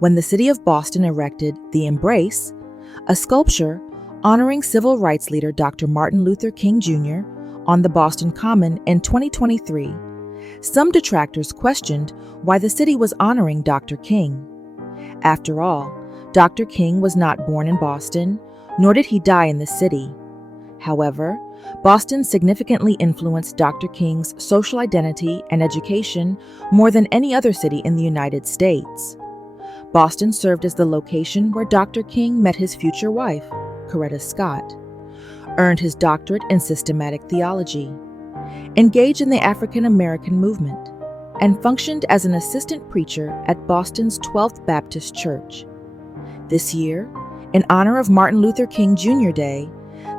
when the city of Boston erected the Embrace, a sculpture honoring civil rights leader Dr. Martin Luther King Jr. on the Boston Common in 2023. Some detractors questioned why the city was honoring Dr. King. After all, Dr. King was not born in Boston, nor did he die in the city. However, Boston significantly influenced Dr. King's social identity and education more than any other city in the United States. Boston served as the location where Dr. King met his future wife, Coretta Scott, earned his doctorate in systematic theology, engaged in the African American movement, and functioned as an assistant preacher at Boston's 12th Baptist Church. This year, in honor of Martin Luther King Jr. Day,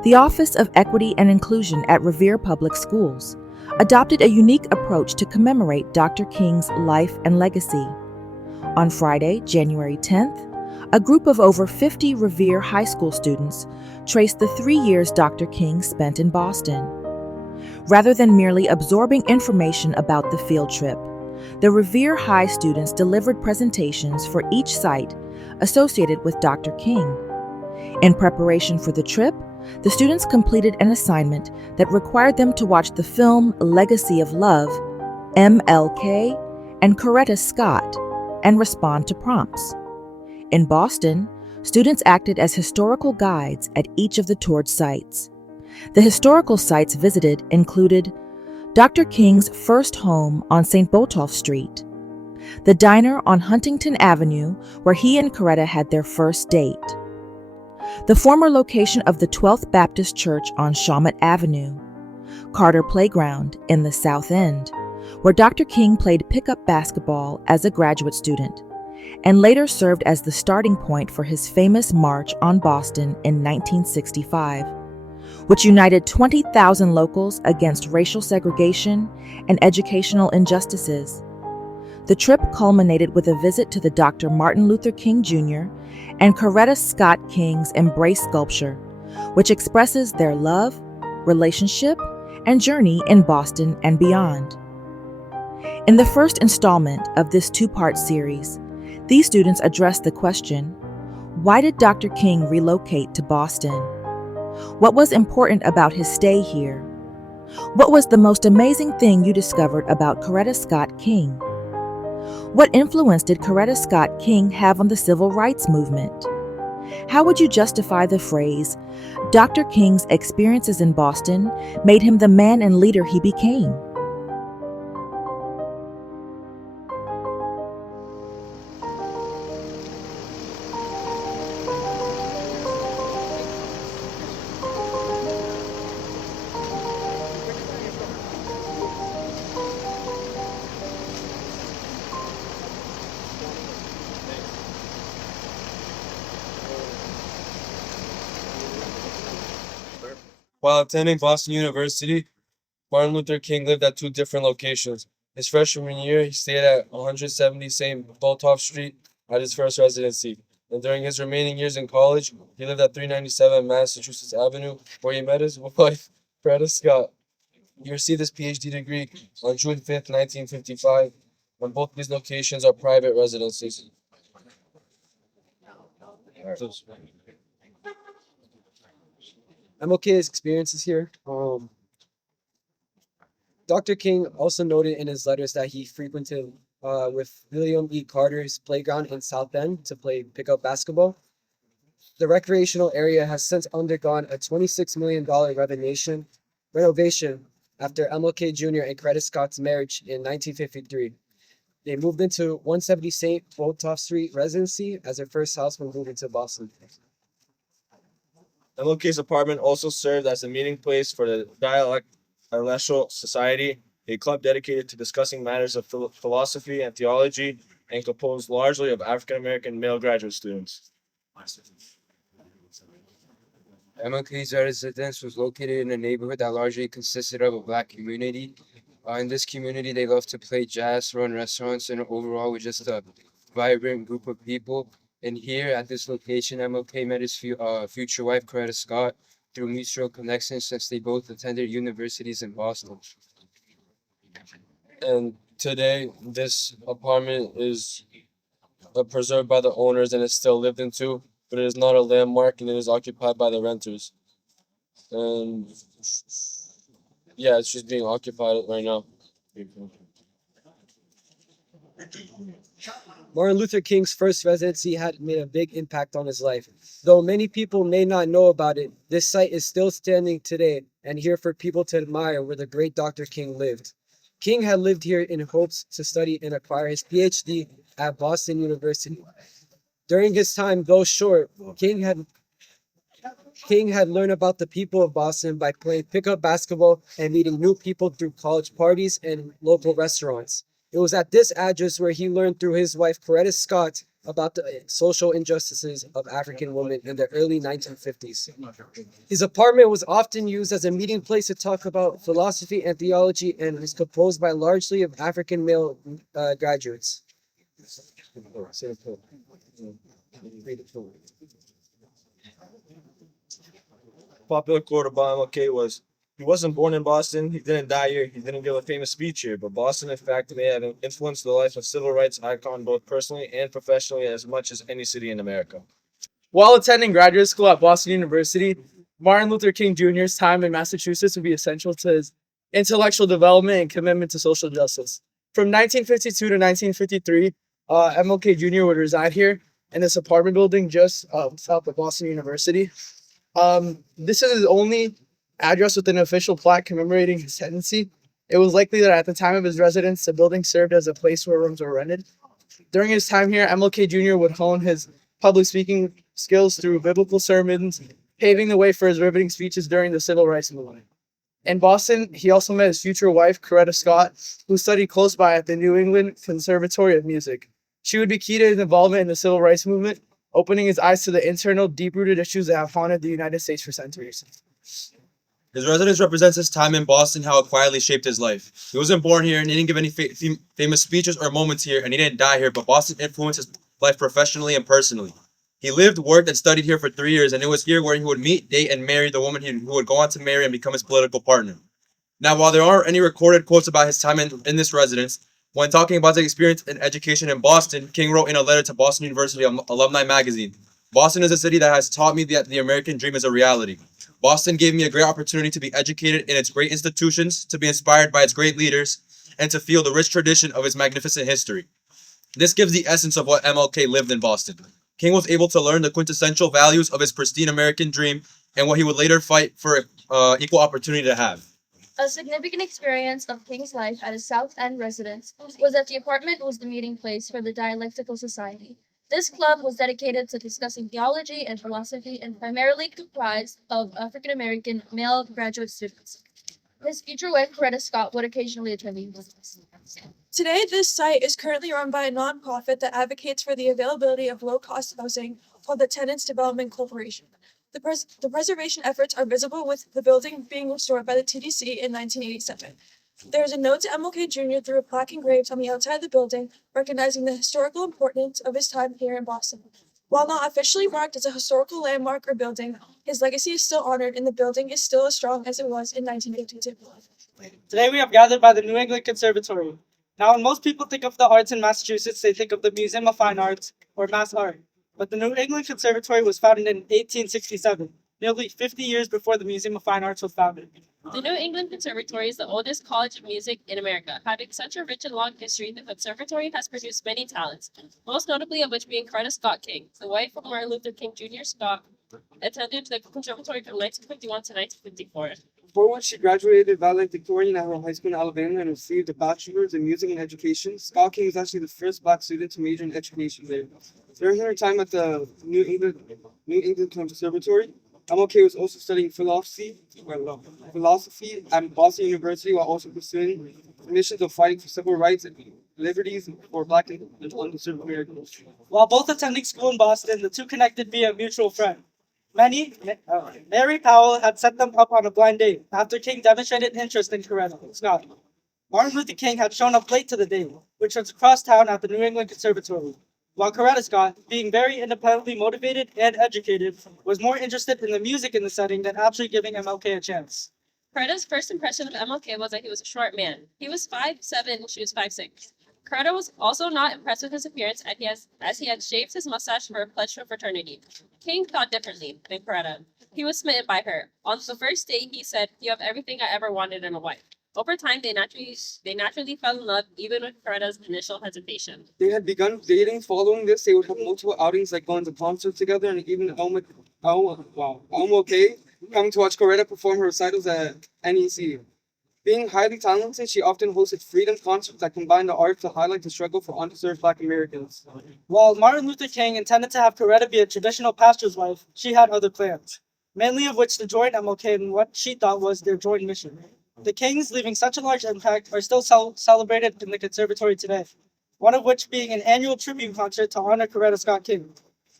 the Office of Equity and Inclusion at Revere Public Schools adopted a unique approach to commemorate Dr. King's life and legacy. On Friday, January 10th, a group of over 50 Revere High School students traced the 3 years Dr. King spent in Boston. Rather than merely absorbing information about the field trip, the Revere High students delivered presentations for each site associated with Dr. King. In preparation for the trip, the students completed an assignment that required them to watch the film Legacy of Love, MLK, and Coretta Scott, and respond to prompts. In Boston, students acted as historical guides at each of the toured sites. The historical sites visited included Dr. King's first home on Saint Botolph Street, the diner on Huntington Avenue where he and Coretta had their first date, the former location of the 12th Baptist Church on Shawmut Avenue, Carter Playground in the South End, where Dr. King played pickup basketball as a graduate student, and later served as the starting point for his famous March on Boston in 1965, which united 20,000 locals against racial segregation and educational injustices. The trip culminated with a visit to the Dr. Martin Luther King Jr. and Coretta Scott King's Embrace sculpture, which expresses their love, relationship, and journey in Boston and beyond. In the first installment of this two-part series, these students addressed the question, why did Dr. King relocate to Boston? What was important about his stay here? What was the most amazing thing you discovered about Coretta Scott King? What influence did Coretta Scott King have on the civil rights movement? How would you justify the phrase, Dr. King's experiences in Boston made him the man and leader he became? While attending Boston University, Martin Luther King lived at two different locations. His freshman year, he stayed at 170 Saint Botolph Street at his first residency. And during his remaining years in college, he lived at 397 Massachusetts Avenue, where he met his wife, Coretta Scott. He received his PhD degree on June 5th, 1955, and both these locations are private residences. MLK's experiences here. Dr. King also noted in his letters that he frequented with William E. Carter's playground in South End to play pickup basketball. The recreational area has since undergone a $26 million renovation after MLK Jr. and Coretta Scott's marriage in 1953. They moved into 170 Saint Botolph Street residency as their first house when moving to Boston. MLK's apartment also served as a meeting place for the Dialectal Society, a club dedicated to discussing matters of philosophy and theology, and composed largely of African American male graduate students. MLK's residence was located in a neighborhood that largely consisted of a Black community. In this community, they love to play jazz, run restaurants, and overall, we're just a vibrant group of people. And here at this location, MLK met his future wife, Coretta Scott, through mutual connections since they both attended universities in Boston. And today, this apartment is preserved by the owners and is still lived into, but it is not a landmark and it is occupied by the renters. And yeah, it's just being occupied right now. Martin Luther King's first residency had made a big impact on his life. Though many people may not know about it, this site is still standing today and here for people to admire where the great Dr. King lived. King had lived here in hopes to study and acquire his PhD at Boston University. During his time, though short, King had learned about the people of Boston by playing pickup basketball and meeting new people through college parties and local restaurants. It was at this address where he learned through his wife, Coretta Scott, about the social injustices of African women in the early 1950s. His apartment was often used as a meeting place to talk about philosophy and theology and was composed by largely of African male graduates. Popular quote about MLK was, "He wasn't born in Boston, he didn't die here, he didn't give a famous speech here, but Boston, in fact, may have influenced the life of civil rights icon both personally and professionally as much as any city in America." While attending graduate school at Boston University, Martin Luther King Jr.'s time in Massachusetts would be essential to his intellectual development and commitment to social justice. From 1952 to 1953, MLK Jr. would reside here in this apartment building just south of Boston University. This is his only address with an official plaque commemorating his tenancy. It was likely that at the time of his residence, the building served as a place where rooms were rented. During his time here, MLK Jr. would hone his public speaking skills through biblical sermons, paving the way for his riveting speeches during the Civil Rights Movement. In Boston, he also met his future wife, Coretta Scott, who studied close by at the New England Conservatory of Music. She would be key to his involvement in the Civil Rights Movement, opening his eyes to the internal, deep-rooted issues that have haunted the United States for centuries. His residence represents his time in Boston, how it quietly shaped his life. He wasn't born here and he didn't give any famous speeches or moments here, and he didn't die here, but Boston influenced his life professionally and personally. He lived, worked, and studied here for 3 years, and it was here where he would meet, date, and marry the woman who would go on to marry and become his political partner. Now, while there aren't any recorded quotes about his time in this residence, when talking about his experience in education in Boston, King wrote in a letter to Boston University Alumni Magazine, "Boston is a city that has taught me that the American dream is a reality. Boston gave me a great opportunity to be educated in its great institutions, to be inspired by its great leaders, and to feel the rich tradition of its magnificent history." This gives the essence of what MLK lived in Boston. King was able to learn the quintessential values of his pristine American dream and what he would later fight for equal opportunity to have. A significant experience of King's life at his South End residence was that the apartment was the meeting place for the Dialectical Society. This club was dedicated to discussing theology and philosophy and primarily comprised of African American male graduate students. His future wife, Coretta Scott, would occasionally attend the meetings. Today, this site is currently run by a nonprofit that advocates for the availability of low-cost housing called the Tenants Development Corporation. The preservation efforts are visible with the building being restored by the TDC in 1987. There is a note to MLK Jr. through a plaque engraved on the outside of the building, recognizing the historical importance of his time here in Boston. While not officially marked as a historical landmark or building, his legacy is still honored and the building is still as strong as it was in 1952. Today we have gathered by the New England Conservatory. Now, when most people think of the arts in Massachusetts, they think of the Museum of Fine Arts or Mass Art. But the New England Conservatory was founded in 1867, nearly 50 years before the Museum of Fine Arts was founded. The New England Conservatory is the oldest college of music in America. Having such a rich and long history, the conservatory has produced many talents, most notably of which being Coretta Scott King, the wife of Martin Luther King Jr. Scott, attended the conservatory from 1951 to 1954. Before when she graduated valedictorian at her high school in Alabama and received a bachelor's in music and education, Scott King was actually the first Black student to major in education there. During her time at the New England Conservatory, MLK was also studying philosophy at Boston University while also pursuing missions of fighting for civil rights and liberties for Black and underserved Americans. While both attending school in Boston, the two connected via a mutual friend. Mary Powell had set them up on a blind date after King demonstrated interest in Coretta Scott. Martin Luther King had shown up late to the date, which was across town at the New England Conservatory, while Coretta Scott, being very independently motivated and educated, was more interested in the music in the setting than actually giving MLK a chance. Coretta's first impression of MLK was that he was a short man. He was 5'7", she was 5'6". Coretta was also not impressed with his appearance as he had shaved his mustache for a pledge to fraternity. King thought differently than Coretta. He was smitten by her. On the first date, he said, "You have everything I ever wanted in a wife." Over time, they naturally fell in love, even with Coretta's initial hesitation. They had begun dating. Following this, they would have multiple outings like going to concerts together and even Elmo K coming to watch Coretta perform her recitals at NEC. Being highly talented, she often hosted freedom concerts that combined the art to highlight the struggle for underserved Black Americans. While Martin Luther King intended to have Coretta be a traditional pastor's wife, she had other plans, mainly of which to join MLK in what she thought was their joint mission. The Kings, leaving such a large impact, are still celebrated in the conservatory today, one of which being an annual tribute concert to honor Coretta Scott King.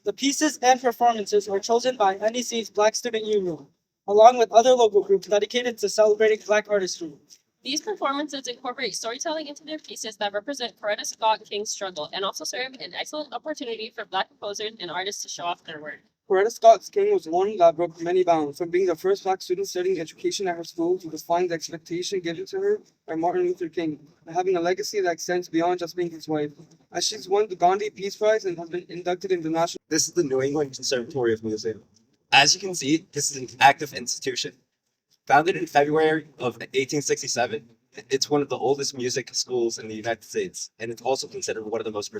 The pieces and performances are chosen by NEC's Black Student Union, along with other local groups dedicated to celebrating Black artistry. These performances incorporate storytelling into their pieces that represent Coretta Scott King's struggle and also serve an excellent opportunity for Black composers and artists to show off their work. Coretta Scott King was one that broke many bounds, from being the first Black student studying education at her school to defying the expectation given to her by Martin Luther King, and having a legacy that extends beyond just being his wife, as she's won the Gandhi Peace Prize and has been inducted into the National. This is the New England Conservatory of Music. As you can see, this is an active institution. Founded in February of 1867, it's one of the oldest music schools in the United States, and it's also considered one of the most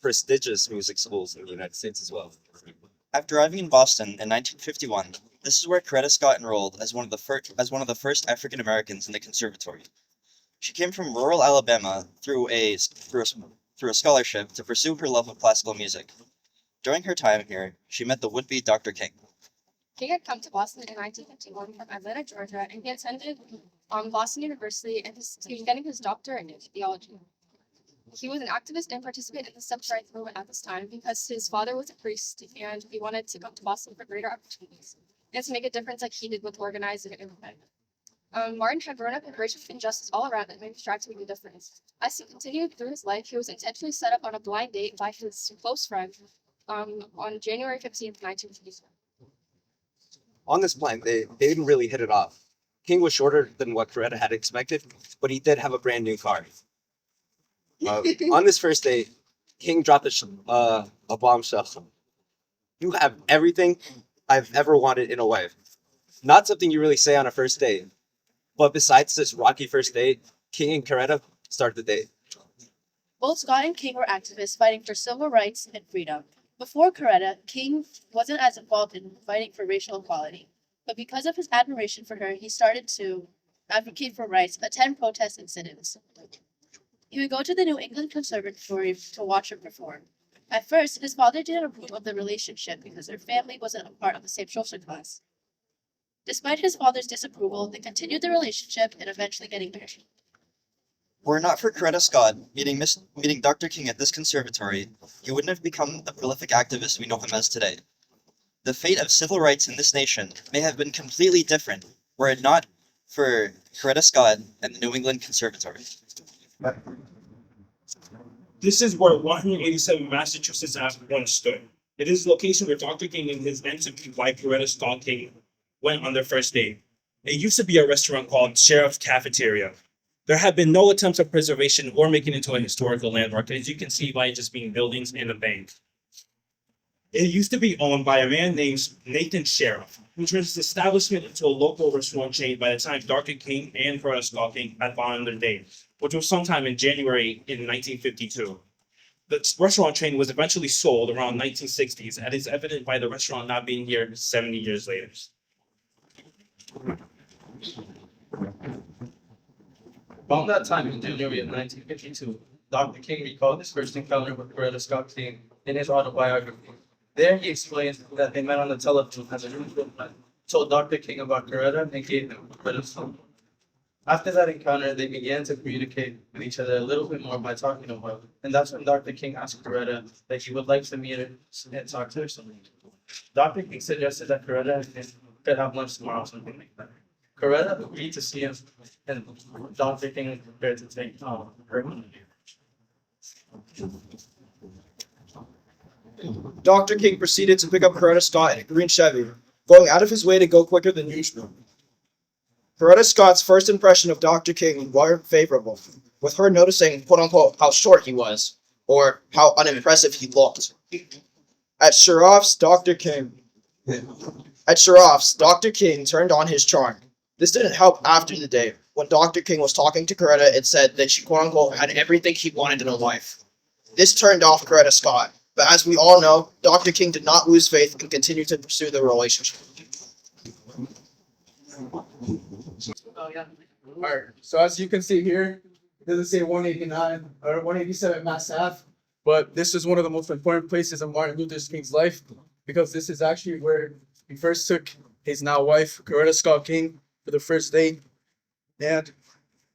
prestigious music schools in the United States as well. After arriving in Boston in 1951, this is where Coretta Scott enrolled as one of the first African Americans in the conservatory. She came from rural Alabama through a scholarship to pursue her love of classical music. During her time here, she met the would-be Dr. King. King had come to Boston in 1951 from Atlanta, Georgia, and he attended Boston University, and he was getting his doctorate in theology. He was an activist and participated in the civil rights movement at this time because his father was a priest and he wanted to come to Boston for greater opportunities and to make a difference like he did with organizing and movement. Martin had grown up in racial injustice all around and made strive to make a difference. As he continued through his life, he was intentionally set up on a blind date by his close friend on January 15th, 1957. On this blind, they didn't really hit it off. King was shorter than what Coretta had expected, but he did have a brand new car. On this first date, King dropped a bombshell. "You have everything I've ever wanted in a wife." Not something you really say on a first date. But besides this rocky first date, King and Coretta start the date. Both Scott and King were activists fighting for civil rights and freedom. Before Coretta, King wasn't as involved in fighting for racial equality. But because of his admiration for her, he started to advocate for rights, attend protests and sit-ins. He would go to the New England Conservatory to watch her perform. At first, his father didn't approve of the relationship because their family wasn't a part of the same social class. Despite his father's disapproval, they continued the relationship and eventually getting married. Were it not for Coretta Scott meeting Dr. King at this conservatory, he wouldn't have become the prolific activist we know him as today. The fate of civil rights in this nation may have been completely different were it not for Coretta Scott and the New England Conservatory. This is where 187 Massachusetts Avenue once stood. It is the location where Dr. King and his then-to-be wife Coretta Scott King went on their first date. It used to be a restaurant called Sheriff's Cafeteria. There have been no attempts of preservation or making it into a historical landmark, as you can see by it just being buildings and a bank. It used to be owned by a man named Nathan Sheriff, who turned his establishment into a local restaurant chain by the time Dr. King and Coretta Scott King had gone on their date, which was sometime in January in 1952. The restaurant chain was eventually sold around 1960s, and is evident by the restaurant not being here 70 years later. Around that time in January of 1952, Dr. King recalled his first encounter with Coretta Scott King in his autobiography. There he explains that they met on the telephone as a mutual friend, told Dr. King about Coretta and gave him Coretta's phone. After that encounter, they began to communicate with each other a little bit more by talking a while, and that's when Dr. King asked Coretta that he would like to meet her and talk to her some. Dr. King suggested that Coretta and him could have lunch tomorrow or something like that. Coretta agreed to see him, and Dr. King was prepared to take her. Dr. King proceeded to pick up Coretta Scott in a green Chevy, going out of his way to go quicker than usual. Coretta Scott's first impression of Dr. King weren't favorable, with her noticing, quote unquote, how short he was, or how unimpressive he looked. At Sheriff's, Dr. King turned on his charm. This didn't help after the day, when Dr. King was talking to Coretta and said that she, quote unquote, had everything he wanted in a wife. This turned off Coretta Scott, but as we all know, Dr. King did not lose faith and continued to pursue the relationship. Alright, so as you can see here, it doesn't say 189 or 187 Mass Ave, but this is one of the most important places in Martin Luther King's life because this is actually where he first took his now wife, Coretta Scott King, for the first date. And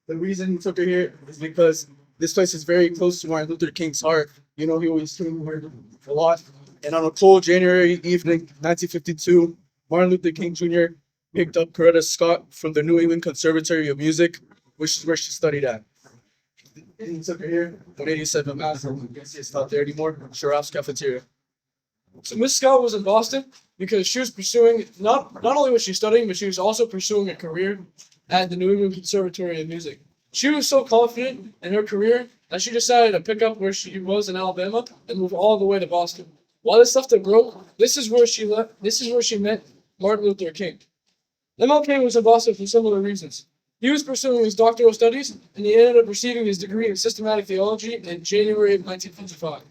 the reason he took her here is because this place is very close to Martin Luther King's heart. You know, he always came here a lot. And on a cold January evening, 1952, Martin Luther King Jr. picked up Coretta Scott from the New England Conservatory of Music, which is where she studied at. And he took her here, 187 Mass. You can see it's not there anymore. Sheriff's Cafeteria. So Miss Scott was in Boston because she was pursuing, not only was she studying, but she was also pursuing a career at the New England Conservatory of Music. She was so confident in her career that she decided to pick up where she was in Alabama and move all the way to Boston. While this left her broke, this is where she met Martin Luther King. MLK was in Boston for similar reasons. He was pursuing his doctoral studies, and he ended up receiving his degree in systematic theology in January of 1955.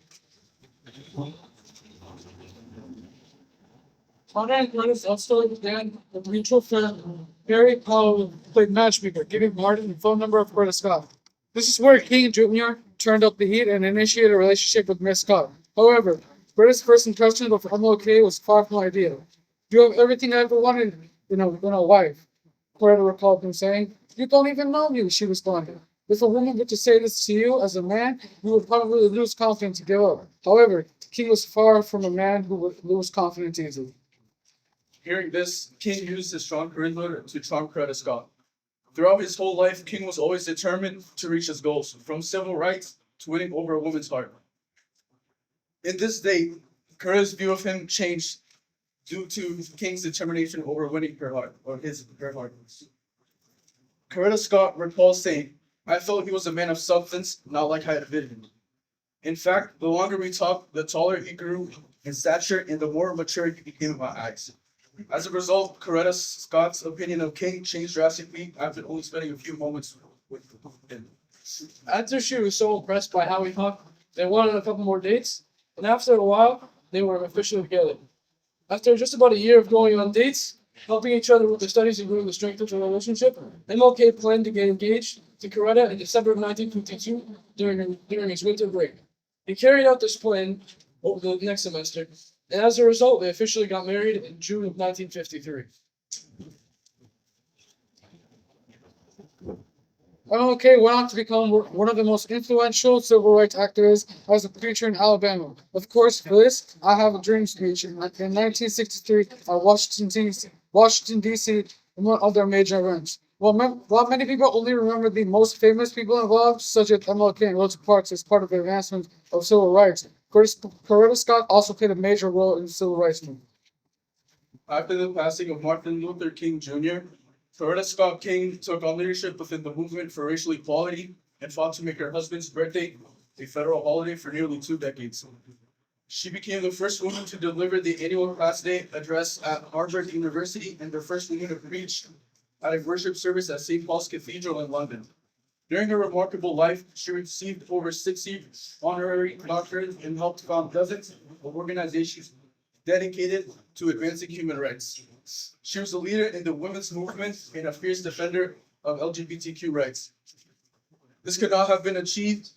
On that notice, also began a mutual friend, Barry Powell, played matchmaker, giving Martin the phone number of Coretta Scott. This is where King Jr. turned up the heat and initiated a relationship with Miss Scott. However, Coretta's first impression of MLK was far from ideal. "You have everything I ever wanted in a wife," Coretta recalled him saying. "You don't even know me," she responded. "If a woman were to say this to you as a man, you would probably lose confidence and give up." However, King was far from a man who would lose confidence easily. Hearing this, King used his strong charisma to charm Coretta Scott. Throughout his whole life, King was always determined to reach his goals, from civil rights to winning over a woman's heart. In this date, Coretta's view of him changed due to King's determination over winning her heart. Coretta Scott recalls saying, "I felt he was a man of substance, not like I had envisioned. In fact, the longer we talked, the taller he grew in stature and the more mature he became in my eyes." As a result, Coretta Scott's opinion of King changed drastically after only spending a few moments with him. After she was so impressed by how he talked, they went on a couple more dates, and after a while, they were officially together. After just about a year of going on dates, helping each other with their studies and growing the strength of the relationship, MLK planned to get engaged to Coretta in December of 1952 during his winter break. He carried out this plan over the next semester, and as a result, they officially got married in June of 1953. MLK went on to become one of the most influential civil rights activists as a preacher in Alabama. Of course, for this, I Have a Dream speech in 1963 at Washington, D.C., among other major events. While many people only remember the most famous people involved, such as MLK and Rosa Parks, as part of the advancement of civil rights, Coretta Scott also played a major role in the civil rights movement. After the passing of Martin Luther King Jr., Coretta Scott King took on leadership within the movement for racial equality and fought to make her husband's birthday a federal holiday for nearly 2 decades. She became the first woman to deliver the annual Class Day address at Harvard University and the first woman to preach at a worship service at St. Paul's Cathedral in London. During her remarkable life, she received over 60 honorary doctorates and helped found dozens of organizations dedicated to advancing human rights. She was a leader in the women's movement and a fierce defender of LGBTQ rights. This could not have been achieved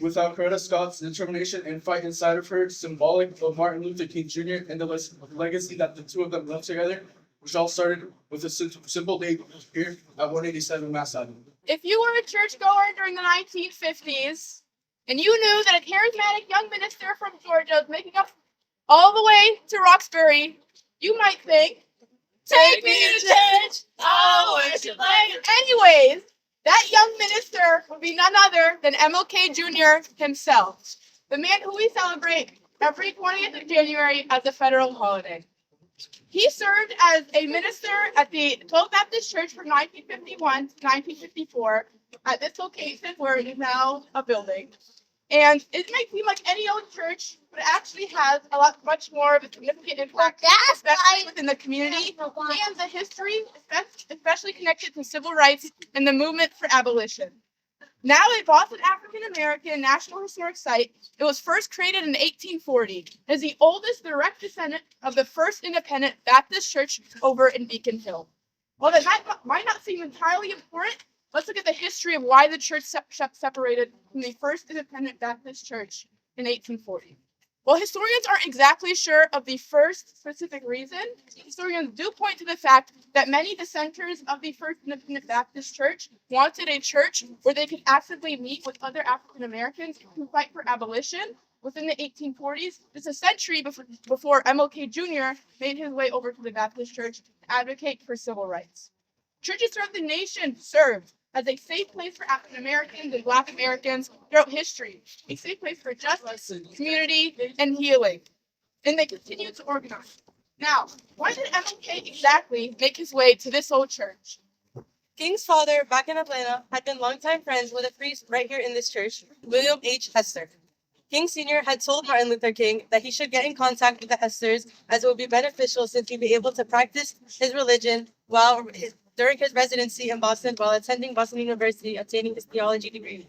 without Coretta Scott's determination and fight inside of her, symbolic of Martin Luther King Jr. and the legacy that the two of them left together, which all started with a simple date here at 187 Mass Avenue. If you were a churchgoer during the 1950s and you knew that a charismatic young minister from Georgia was making up all the way to Roxbury, you might think, "Take me to church, I'll worship like." Anyways, that young minister would be none other than MLK Jr. himself, the man who we celebrate every 20th of January as a federal holiday. He served as a minister at the 12th Baptist Church from 1951 to 1954 at this location where it is now a building. And it might seem like any old church, but it actually has much more of a significant impact, especially within the community and the history, especially connected to civil rights and the movement for abolition. Now a Boston African American National Historic Site, it was first created in 1840. It is the oldest direct descendant of the first independent Baptist church over in Beacon Hill. While that might not seem entirely important, let's look at the history of why the church separated from the first independent Baptist church in 1840. While historians aren't exactly sure of the first specific reason, historians do point to the fact that many dissenters of the first independent Baptist church wanted a church where they could actively meet with other African Americans who fight for abolition. Within the 1840s, just a century before MLK Jr. made his way over to the Baptist church to advocate for civil rights. Churches throughout the nation served as a safe place for African Americans and Black Americans throughout history, a safe place for justice, community, and healing. And they continue to organize. Now, why did MLK exactly make his way to this old church? King's father, back in Atlanta, had been longtime friends with a priest right here in this church, William H. Hester. King Sr. had told Martin Luther King that he should get in contact with the Hesters as it would be beneficial since he'd be able to practice his religion during his residency in Boston while attending Boston University, obtaining his theology degree.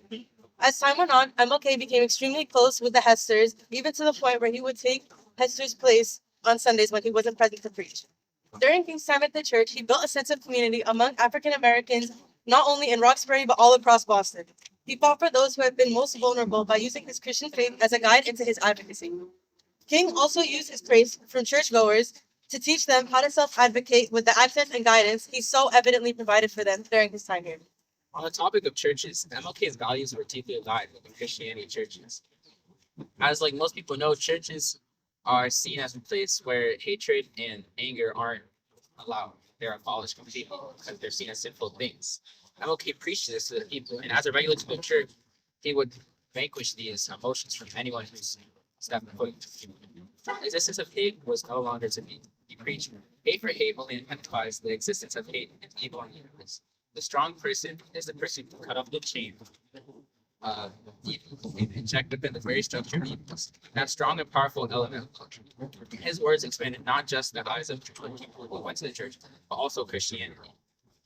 As time went on, MLK became extremely close with the Hesters, even to the point where he would take Hester's place on Sundays when he wasn't present to preach. During King's time at the church, he built a sense of community among African Americans, not only in Roxbury, but all across Boston. He fought for those who had been most vulnerable by using his Christian faith as a guide into his advocacy. King also used his praise from churchgoers to teach them how to self-advocate with the access and guidance he so evidently provided for them during his time here. On the topic of churches, MLK's values were deeply aligned with Christianity churches. As like most people know, churches are seen as a place where hatred and anger aren't allowed. They're abolished completely because they're seen as sinful things. MLK preached this to the people, and as a regular to the church, he would vanquish these emotions from anyone who's stepped foot into the community. The existence of hate was no longer to be preached. Hate for hate only intensifies the existence of hate and evil in the universe. The strong person is the person who cut off the chain inject within the very structure of evils. That strong and powerful element. His words expanded not just the eyes of people who went to the church, but also Christianity.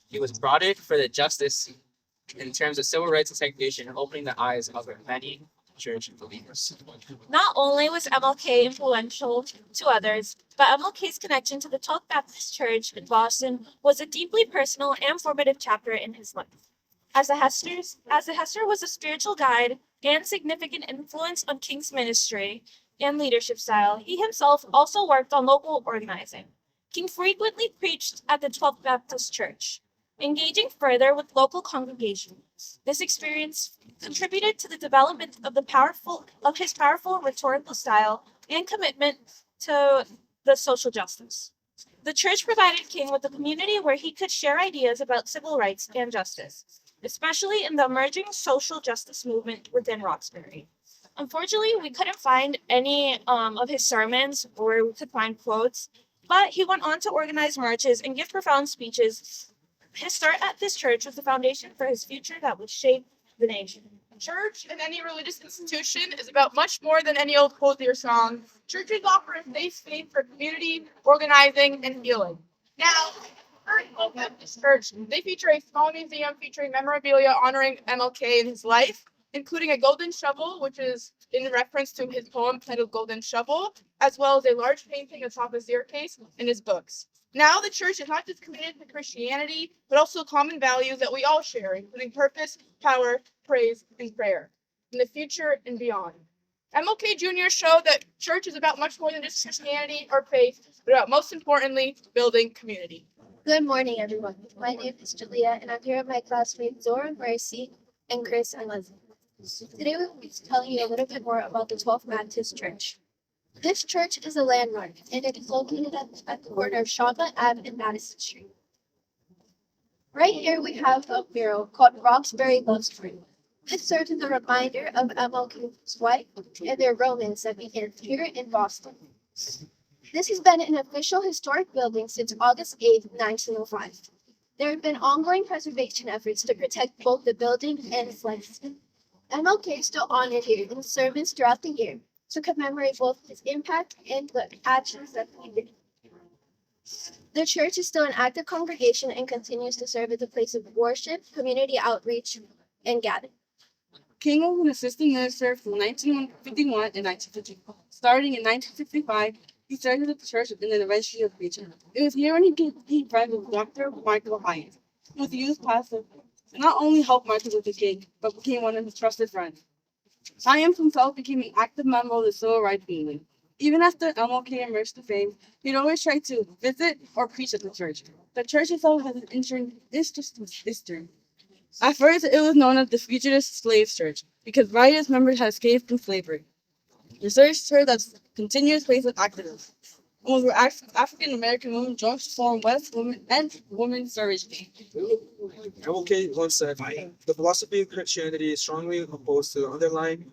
He was brought in for the justice in terms of civil rights and segregation, opening the eyes of many church believers. Not only was MLK influential to others, but MLK's connection to the 12th Baptist Church in Boston was a deeply personal and formative chapter in his life. As the Hester was a spiritual guide and significant influence on King's ministry and leadership style, he himself also worked on local organizing. King frequently preached at the 12th Baptist Church, engaging further with local congregations. This experience contributed to the development of his powerful rhetorical style and commitment to the social justice. The church provided King with a community where he could share ideas about civil rights and justice, especially in the emerging social justice movement within Roxbury. Unfortunately, we couldn't find any of his sermons or we could find quotes, but he went on to organize marches and give profound speeches. His start at this church was the foundation for his future that would shape the nation. Church and any religious institution is about much more than any old quote or song. Churches offer a safe space for community, organizing, and healing. Now, Twelfth Baptist Church, they feature a small museum featuring memorabilia honoring MLK and his life, including a golden shovel, which is in reference to his poem titled Golden Shovel, as well as a large painting atop a staircase in his books. Now the church is not just committed to Christianity, but also common values that we all share, including purpose, power, praise, and prayer, in the future and beyond. MLK Jr. showed that church is about much more than just Christianity or faith, but about, most importantly, building community. Good morning, everyone. My name is Julia, and I'm here with my classmates Zora, Mercy, and Chris and Leslie. Today we will be telling you a little bit more about the 12th Baptist Church. This church is a landmark, and it is located at the corner of Shawmut Avenue and Madison Street. Right here we have a mural called Roxbury Love Story. This serves as a reminder of MLK's wife and their romance that began here in Boston. This has been an official historic building since August 8, 1905. There have been ongoing preservation efforts to protect both the building and its legacy. MLK is still honored here in sermons throughout the year to commemorate both his impact and the actions that he did. The church is still an active congregation and continues to serve as a place of worship, community outreach, and gathering. King was an assistant minister from 1951 and 1954. Starting in 1965, he served at the church in the University of Region. It was here when he became friends with Dr. Michael Hines, who was a youth pastor, and not only helped Martin Luther King, but became one of his trusted friends. Hines himself became an active member of the civil rights movement. Even after MLK emerged to fame, he'd always try to visit or preach at the church. The church itself has an interesting history. At first, it was known as the Fugitive Slave Church because various members had escaped from slavery. The church served as a continuous place of activism. Over African American women joined to form West Women and Women's Service League. MLK once said, "The philosophy of Christianity is strongly opposed to the underlying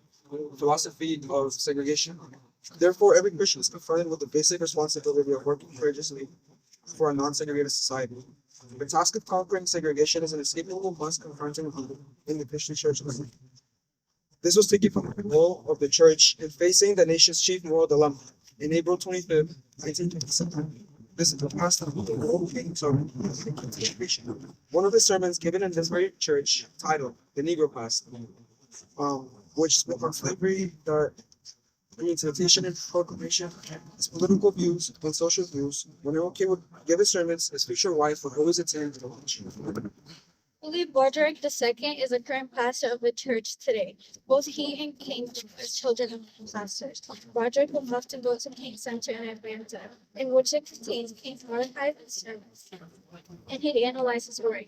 philosophy of segregation. Therefore, every Christian is confronted with the basic responsibility of working courageously for a non-segregated society. The task of conquering segregation is an inescapable must confronting in the Christian church. This was taken from the role of the church in facing the nation's chief moral dilemma. In April 25th, 1957, this is the pastor of the World King sermon. One of the sermons given in this very church, titled "The Negro Pastor," which spoke on slavery, the rehabilitation and proclamation, his political views and social views. When MLK would give his sermons, his future wife would always attend the lunch. Willie Broderick II is the current pastor of the church today. Both he and King were children of pastors. Broderick would often go to King Center in Atlanta, in which it contains King's archive and sermons, and he'd analyze his work.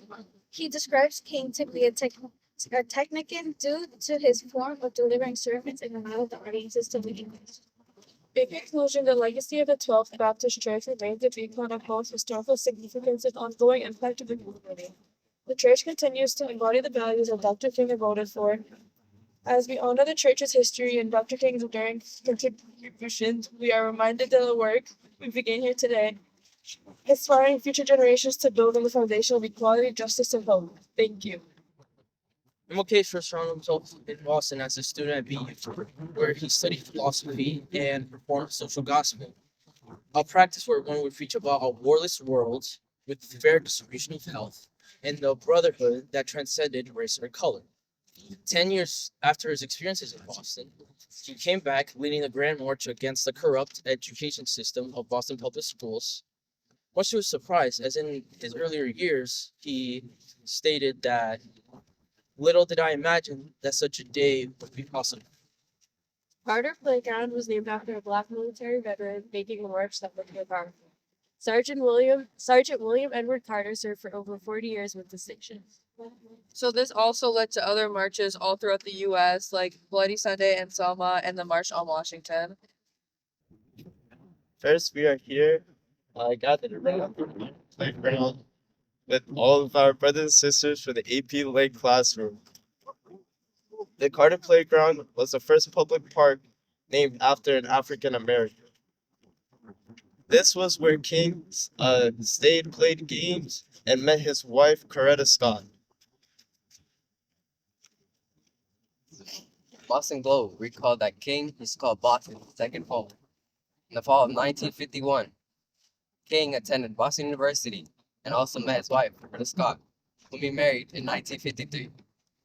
He describes King to be a technician due to his form of delivering sermons and allowed the audiences to lead English. In conclusion, the legacy of the 12th Baptist Church remains a beacon of both historical significance and ongoing impact of the community. The church continues to embody the values that Dr. King voted for. As we honor the church's history and Dr. King's enduring contributions, we are reminded that the work we begin here today, inspiring future generations to build on the foundation of equality, justice, and hope. Thank you. MLK first found himself in Boston as a student at BU, where he studied philosophy and performed social gospel, a practice where one would preach about a warless world with fair distribution of health and the brotherhood that transcended race or color. 10 years after his experiences in Boston, he came back leading the Grand March against the corrupt education system of Boston public schools. Much to his surprise, as in his earlier years, he stated that, "Little did I imagine that such a day would be possible." Carter Playground was named after a Black military veteran making a march that looked powerful. Sergeant William Edward Carter served for over 40 years with distinction. So this also led to other marches all throughout the U.S., like Bloody Sunday and Selma and the March on Washington. First, we are here gathered around the playground with all of our brothers and sisters for the AP Lake classroom. The Carter Playground was the first public park named after an African American. This was where King stayed, played games, and met his wife, Coretta Scott. Boston Globe recalled that King used to call Boston his second home. In the fall of 1951, King attended Boston University and also met his wife, Coretta Scott, whom he married in 1953,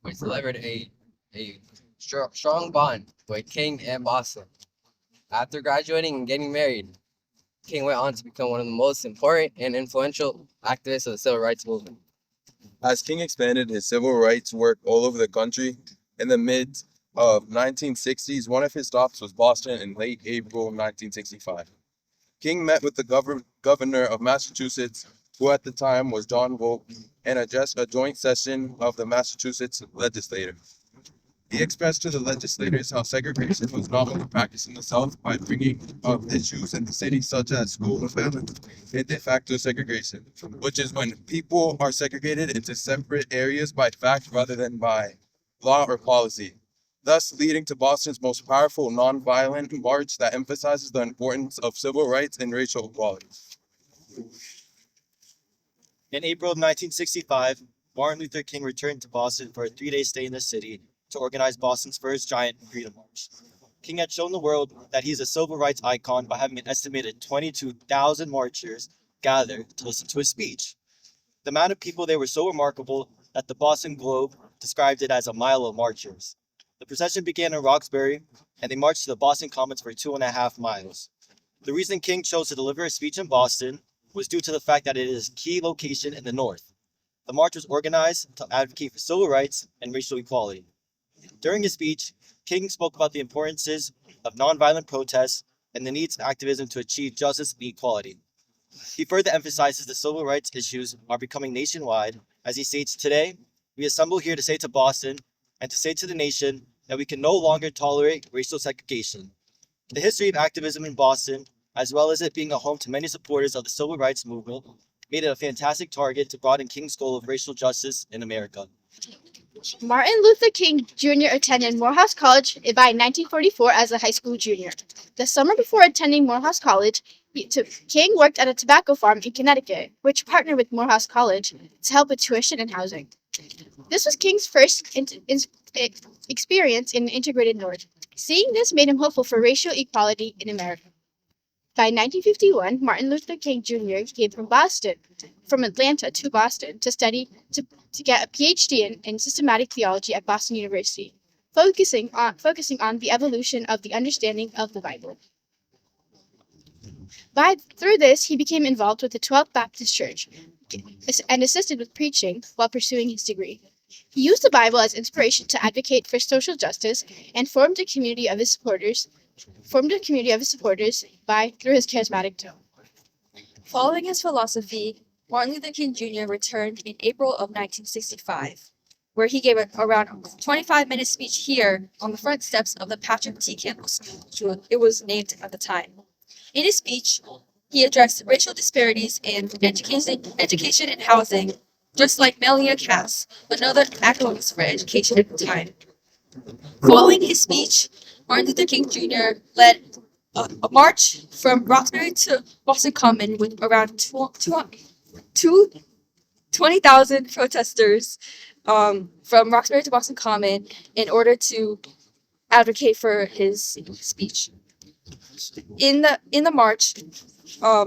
which delivered a strong bond with King and Boston. After graduating and getting married, King went on to become one of the most important and influential activists of the civil rights movement. As King expanded his civil rights work all over the country, in the mid of 1960s, one of his stops was Boston in late April 1965. King met with the governor of Massachusetts, who at the time was John Volpe, and addressed a joint session of the Massachusetts legislature. He expressed to the legislators how segregation was not only practiced in the South by bringing up issues in the city such as school and family, and de facto segregation, which is when people are segregated into separate areas by fact rather than by law or policy. thus leading to Boston's most powerful nonviolent march that emphasizes the importance of civil rights and racial equality. In April of 1965, Martin Luther King returned to Boston for a 3-day stay in the city to organize Boston's first giant freedom march. King had shown the world that he's a civil rights icon by having an estimated 22,000 marchers gather to listen to his speech. The amount of people there were so remarkable that the Boston Globe described it as a mile of marchers. The procession began in Roxbury, and they marched to the Boston Commons for 2.5 miles. The reason King chose to deliver a speech in Boston was due to the fact that it is a key location in the North. The march was organized to advocate for civil rights and racial equality. During his speech, King spoke about the importances of nonviolent protests and the needs of activism to achieve justice and equality. He further emphasizes the civil rights issues are becoming nationwide, as he states, "Today, we assemble here to say to Boston and to say to the nation that we can no longer tolerate racial segregation." The history of activism in Boston, as well as it being a home to many supporters of the civil rights movement, made it a fantastic target to broaden King's goal of racial justice in America. Martin Luther King Jr. attended Morehouse College by 1944 as a high school junior. The summer before attending Morehouse College, King worked at a tobacco farm in Connecticut, which partnered with Morehouse College to help with tuition and housing. This was King's first experience in an integrated North. Seeing this made him hopeful for racial equality in America. By 1951, Martin Luther King Jr. came from Atlanta to Boston to study to get a PhD in systematic theology at Boston University, focusing on the evolution of the understanding of the Bible. Through this, he became involved with the 12th Baptist Church and assisted with preaching while pursuing his degree. He used the Bible as inspiration to advocate for social justice and formed a community of his supporters through his charismatic tone. Following his philosophy, Martin Luther King Jr. returned in April of 1965, where he gave around a 25-minute speech here on the front steps of the Patrick T. Campbell School, it was named at the time. In his speech, he addressed racial disparities in education and housing, just like Melia Cass, another activist for education at the time. Following his speech, Martin Luther King Jr. led a march from Roxbury to Boston Common with around 20,000 protesters from Roxbury to Boston Common in order to advocate for his speech. In the march,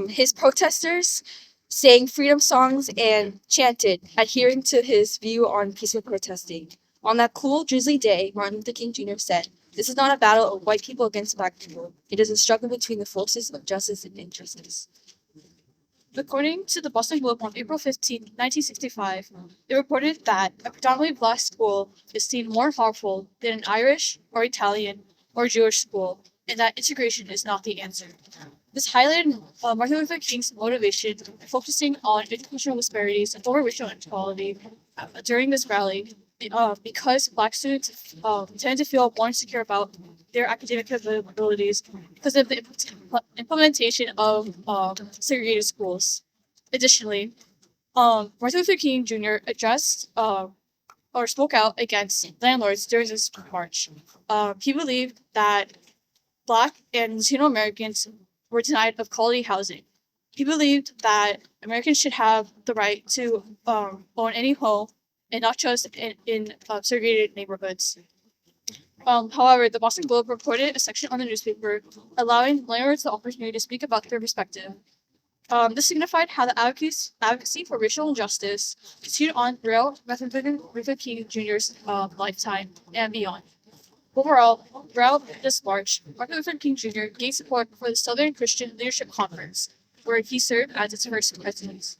his protesters sang freedom songs and chanted, adhering to his view on peaceful protesting. On that cool, drizzly day, Martin Luther King Jr. said, "This is not a battle of white people against black people. It is a struggle between the forces of justice and injustice." According to the Boston Globe on April 15, 1965, it reported that a predominantly black school is seen more harmful than an Irish or Italian or Jewish school, and that integration is not the answer. This highlighted Martin Luther King's motivation in focusing on educational disparities and over racial inequality during this rally, because black students tend to feel more insecure about their academic capabilities because of the implementation of segregated schools. Additionally, Martin Luther King Jr. addressed or spoke out against landlords during this march. He believed that Black and Latino Americans were denied of quality housing. He believed that Americans should have the right to own any home and not just in segregated neighborhoods. However, the Boston Globe reported a section on the newspaper allowing landlords the opportunity to speak about their perspective. This signified how the advocacy for racial injustice continued on throughout Martin Luther King Jr.'s lifetime and beyond. Overall, throughout this march, Martin Luther King Jr. gained support for the Southern Christian Leadership Conference, where he served as its first president.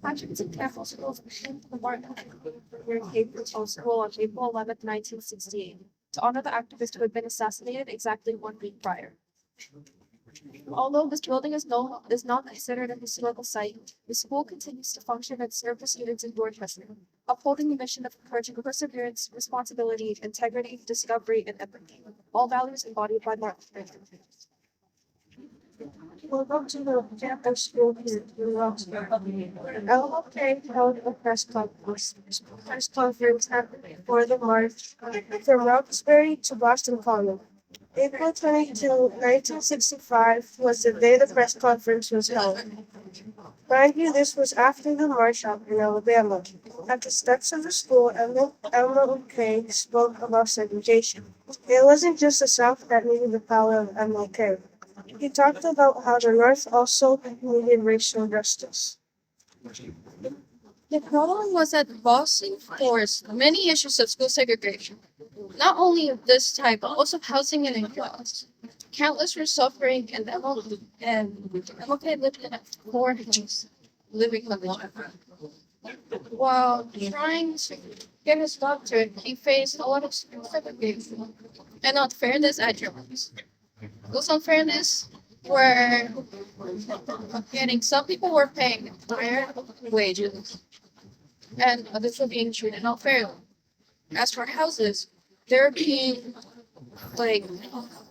Patrick T. Campbell School was named the Martin Luther King School on April 11, 1968, to honor the activist who had been assassinated exactly 1 week prior. Although this building is not considered a historical site, the school continues to function and serve the students in Dorchester, upholding the mission of encouraging perseverance, responsibility, integrity, discovery, and empathy, all values embodied by Martin Luther King. Welcome to the campus school here in Roxbury. LMK held a press conference for the march from Roxbury to Boston Common. April 22, 1965 was the day the press conference was held. Mind you, this was after the march up in Alabama. At the steps of the school, MLK spoke about segregation. It wasn't just the South that needed the power of MLK. He talked about how the North also needed racial justice. The problem was that Boston forced many issues of school segregation, not only of this type, but also housing and inequalities. Countless were suffering, and MLK lived in a poor house, living alone. While trying to get his doctorate, he faced a lot of school segregation and unfairness at jobs. Those unfairness were getting some people were paying higher wages and others were being treated unfairly. As for houses, they're being like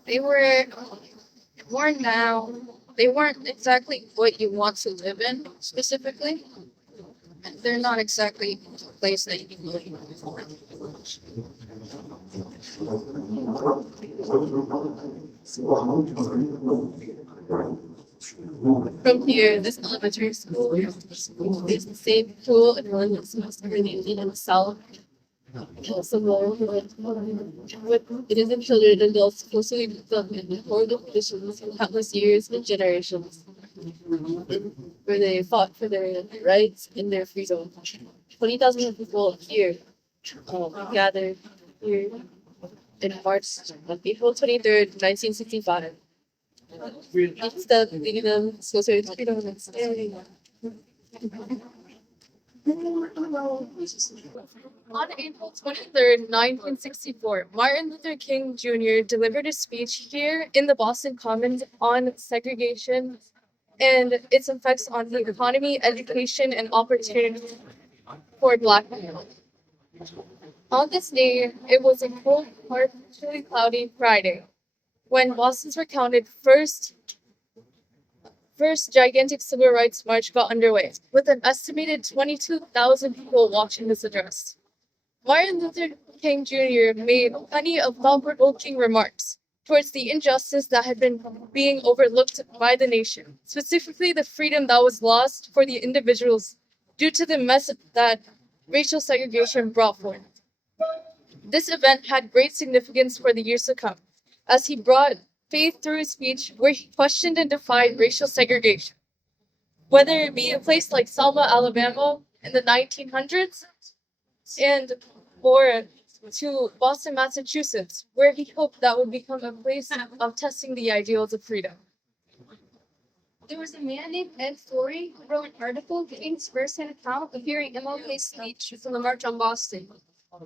they were worn down. They weren't exactly what you want to live in specifically. And they're not exactly a place that you can live From here, this elementary school is the same pool and one that's most everything in the south. Similar with it isn't children and adults forcibly built in horrible conditions for countless years and generations, where they fought for their rights and their freedom. 20,000 people here gathered here in March on April 23rd, 1965. Instead of leading them closer to freedom and stay. On April 23rd, 1964, Martin Luther King Jr. delivered a speech here in the Boston Commons on segregation and its effects on the economy, education, and opportunity for Black people. On this day, it was a cold, partially cloudy Friday when Boston's recounted first gigantic civil rights march got underway, with an estimated 22,000 people watching this address. Martin Luther King Jr. made plenty of thought-provoking remarks towards the injustice that had been being overlooked by the nation, specifically the freedom that was lost for the individuals due to the mess that racial segregation brought forth. This event had great significance for the years to come, as he brought faith through his speech where he questioned and defied racial segregation. Whether it be a place like Selma, Alabama in the 1900s, or to Boston, Massachusetts, where he hoped that would become a place of testing the ideals of freedom. There was a man named Ed Story who wrote an article giving his first-hand account of hearing MLK's speech from the March on Boston.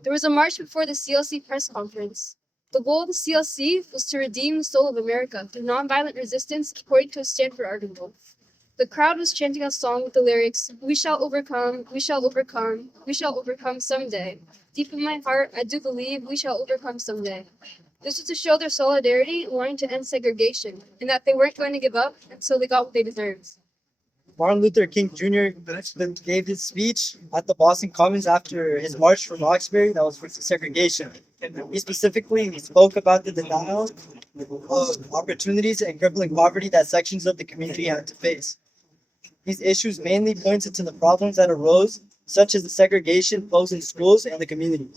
There was a march before the CLC press conference. The goal of the CLC was to redeem the soul of America through nonviolent resistance, according to a Stanford article. The crowd was chanting a song with the lyrics, "We shall overcome, we shall overcome, we shall overcome someday. Deep in my heart, I do believe we shall overcome someday." This was to show their solidarity in wanting to end segregation, and that they weren't going to give up until they got what they deserved. Martin Luther King Jr. gave his speech at the Boston Commons after his march from Roxbury that was for segregation. He specifically spoke about the denial of opportunities and crippling poverty that sections of the community had to face. These issues mainly pointed to the problems that arose, such as the segregation posed in schools and the community.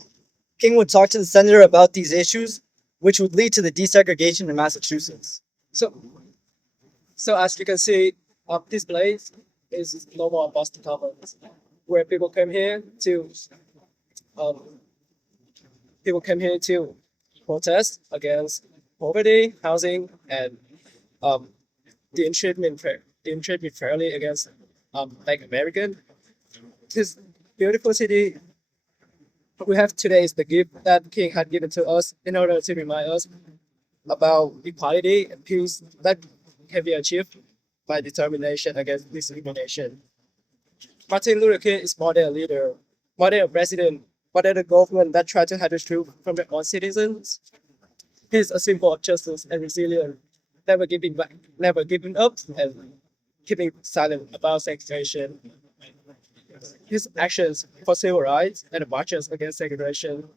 King would talk to the senator about these issues, which would lead to the desegregation in Massachusetts. So as you can see, this place is normal Boston Commons, where people come here to protest against poverty, housing, and the treatment fairly against Black American. This beautiful city we have today is the gift that King had given to us in order to remind us about equality and peace that can be achieved by determination against discrimination. Martin Luther King is more than a leader, more than a president, more than a government that tries to have the truth from their own citizens. He is a symbol of justice and resilience. never giving up, and keeping silent about segregation. His actions for civil rights and marches against segregation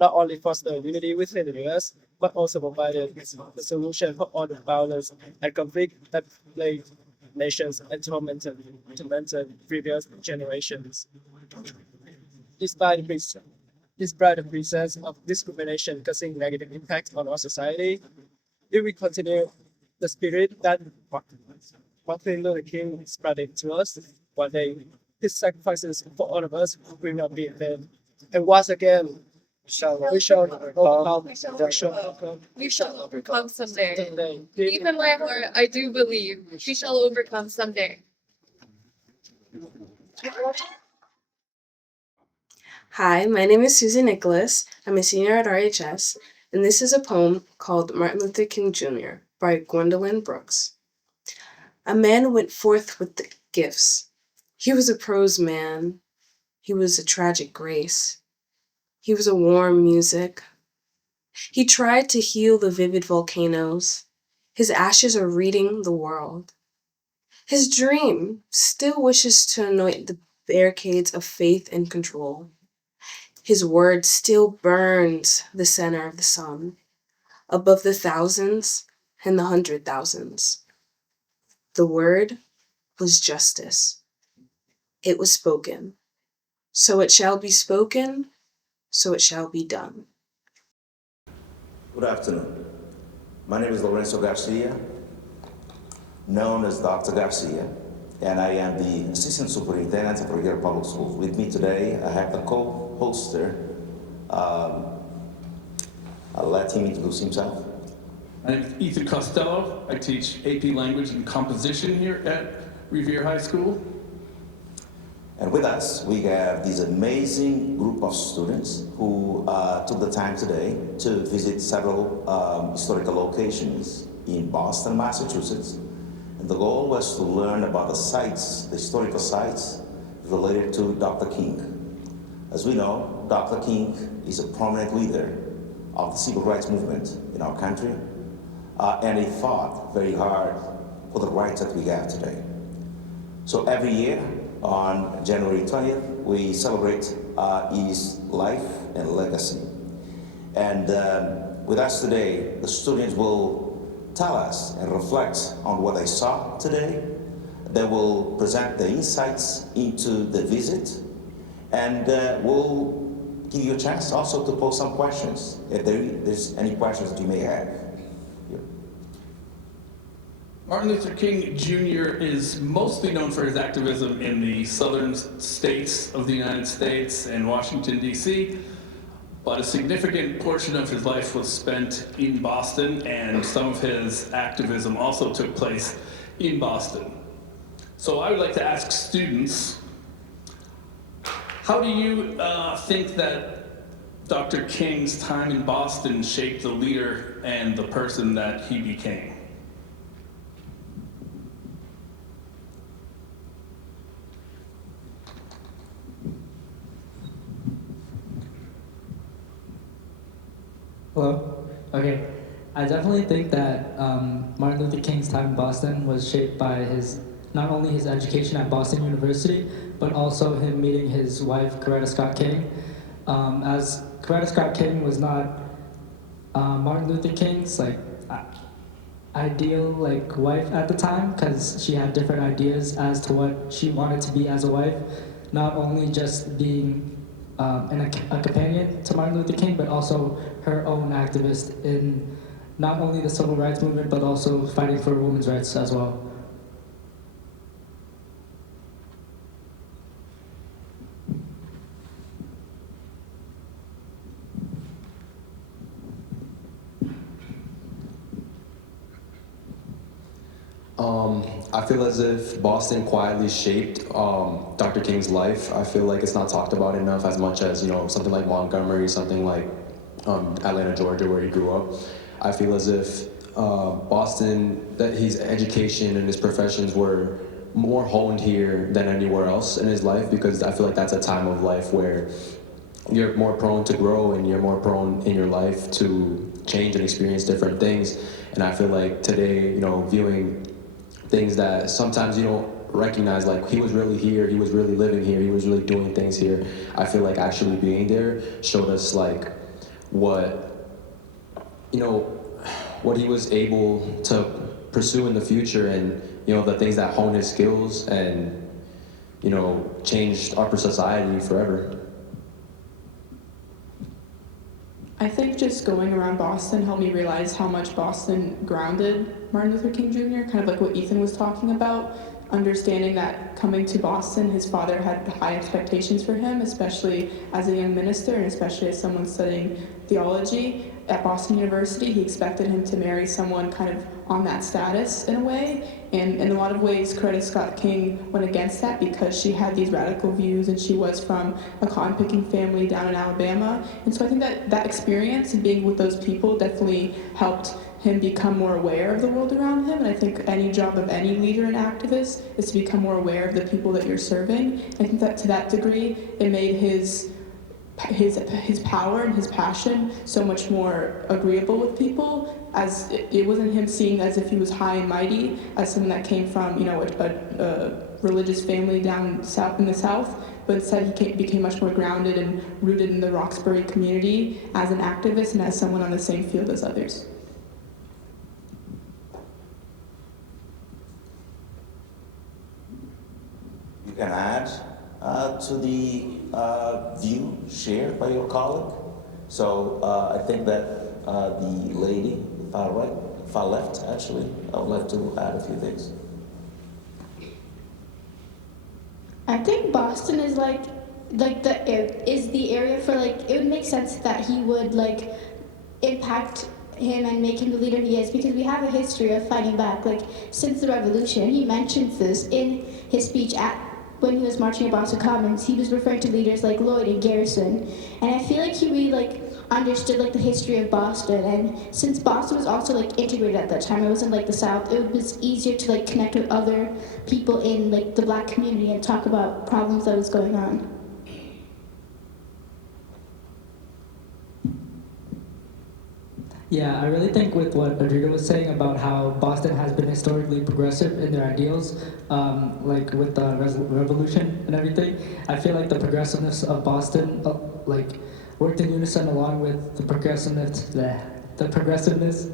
not only fostered unity within the U.S., but also provided the solution for all the violence and conflict that plagued nations and tormented previous generations. Despite this, despite the presence of discrimination causing negative impacts on our society, if we continue the spirit that Martin Luther King spread to us, one day his sacrifices for all of us will not be in vain. And once again, we shall overcome. We shall overcome someday. Deep in my heart, I do believe we shall overcome someday. Hi, my name is Susie Nicholas. I'm a senior at RHS, and this is a poem called Martin Luther King Jr. by Gwendolyn Brooks. A man went forth with the gifts. He was a prose man. He was a tragic grace. He was a warm music. He tried to heal the vivid volcanoes. His ashes are reading the world. His dream still wishes to anoint the barricades of faith and control. His word still burns the center of the sun, above the thousands and the 100,000s. The word was justice. It was spoken. So it shall be spoken, so it shall be done. Good afternoon. My name is Lorenzo Garcia, known as Dr. Garcia, and I am the Assistant Superintendent of Revere Public Schools. With me today, I have the co-hoster. I'll let him introduce himself. My name is Ethan Costello. I teach AP Language and Composition here at Revere High School. And with us, we have this amazing group of students who took the time today to visit several historical locations in Boston, Massachusetts. And the goal was to learn about the sites, the historical sites related to Dr. King. As we know, Dr. King is a prominent leader of the civil rights movement in our country, and he fought very hard for the rights that we have today. So every year, on January 20th, we celebrate his life and legacy. And with us today, the students will tell us and reflect on what they saw today. They will present the insights into the visit, and we'll give you a chance also to pose some questions, if there's any questions that you may have. Martin Luther King Jr. is mostly known for his activism in the southern states of the United States and Washington, D.C., but a significant portion of his life was spent in Boston, and some of his activism also took place in Boston. So I would like to ask students, how do you think that Dr. King's time in Boston shaped the leader and the person that he became? Hello? Okay. I definitely think that Martin Luther King's time in Boston was shaped by not only his education at Boston University, but also him meeting his wife, Coretta Scott King. As Coretta Scott King was not Martin Luther King's ideal wife at the time, because she had different ideas as to what she wanted to be as a wife, not only just being a companion to Martin Luther King, but also her own activist in not only the civil rights movement, but also fighting for women's rights as well. I feel as if Boston quietly shaped Dr. King's life. I feel like it's not talked about enough as much as, something like Montgomery, something like Atlanta, Georgia, where he grew up. I feel as if Boston, that his education and his professions were more honed here than anywhere else in his life, because I feel like that's a time of life where you're more prone to grow and you're more prone in your life to change and experience different things. And I feel like today, viewing things that sometimes you don't recognize, like he was really here, he was really living here, he was really doing things here. I feel like actually being there showed us like what, what he was able to pursue in the future, and the things that honed his skills and changed our society forever. I think just going around Boston helped me realize how much Boston grounded Martin Luther King Jr., kind of like what Ethan was talking about, understanding that coming to Boston, his father had high expectations for him, especially as a young minister and especially as someone studying theology at Boston University. He expected him to marry someone kind of on that status in a way. And in a lot of ways, Coretta Scott King went against that because she had these radical views and she was from a cotton-picking family down in Alabama. And so I think that experience and being with those people definitely helped him become more aware of the world around him. And I think any job of any leader and activist is to become more aware of the people that you're serving. I think that to that degree, it made his power and his passion so much more agreeable with people, as it wasn't him seeing as if he was high and mighty, as someone that came from, a religious family down south in the South, but instead he became much more grounded and rooted in the Roxbury community as an activist and as someone on the same field as others. You can add to the view shared by your colleague. So I think that the lady, far right, far left, actually, I would like to add a few things. I think Boston is the area for it would make sense that he would impact him and make him the leader he is, because we have a history of fighting back since the revolution. He mentions this in his speech when he was marching at Boston Commons. He was referring to leaders like Lloyd and Garrison, and I feel like he really understood the history of Boston. And since Boston was also integrated at that time, it wasn't the South, it was easier to connect with other people in the Black community and talk about problems that was going on. Yeah, I really think with what Adrita was saying about how Boston has been historically progressive in their ideals, with the revolution and everything, I feel like the progressiveness of Boston, worked in unison along with the progressiveness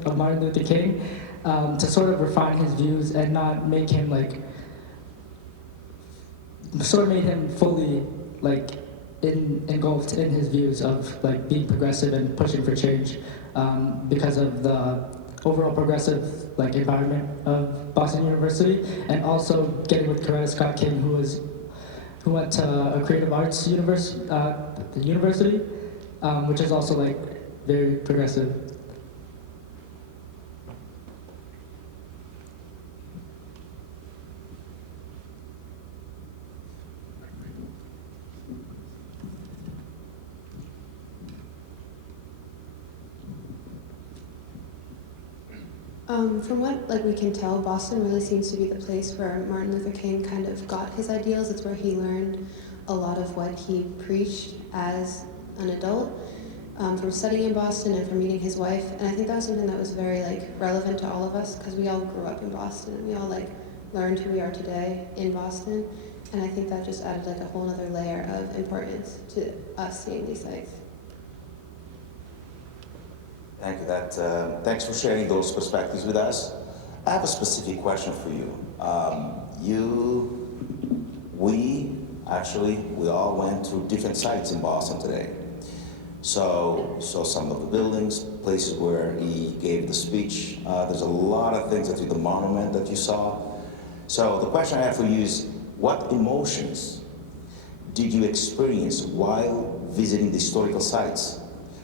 of Martin Luther King, to sort of refine his views and not make him made him fully engulfed in his views of being progressive and pushing for change, because of the overall progressive environment of Boston University, and also getting with Coretta Scott King, who went to a creative arts university, which is also very progressive. From what we can tell, Boston really seems to be the place where Martin Luther King kind of got his ideals. It's where he learned a lot of what he preached as an adult, from studying in Boston and from meeting his wife. And I think that was something that was very relevant to all of us, because we all grew up in Boston and we all learned who we are today in Boston. And I think that just added a whole other layer of importance to us seeing these sites. Thank you. Thanks for sharing those perspectives with us. I have a specific question for you. We all went to different sites in Boston today. So some of the buildings, places where he gave the speech. There's a lot of things the monument that you saw. So the question I have for you is, what emotions did you experience while visiting the historical sites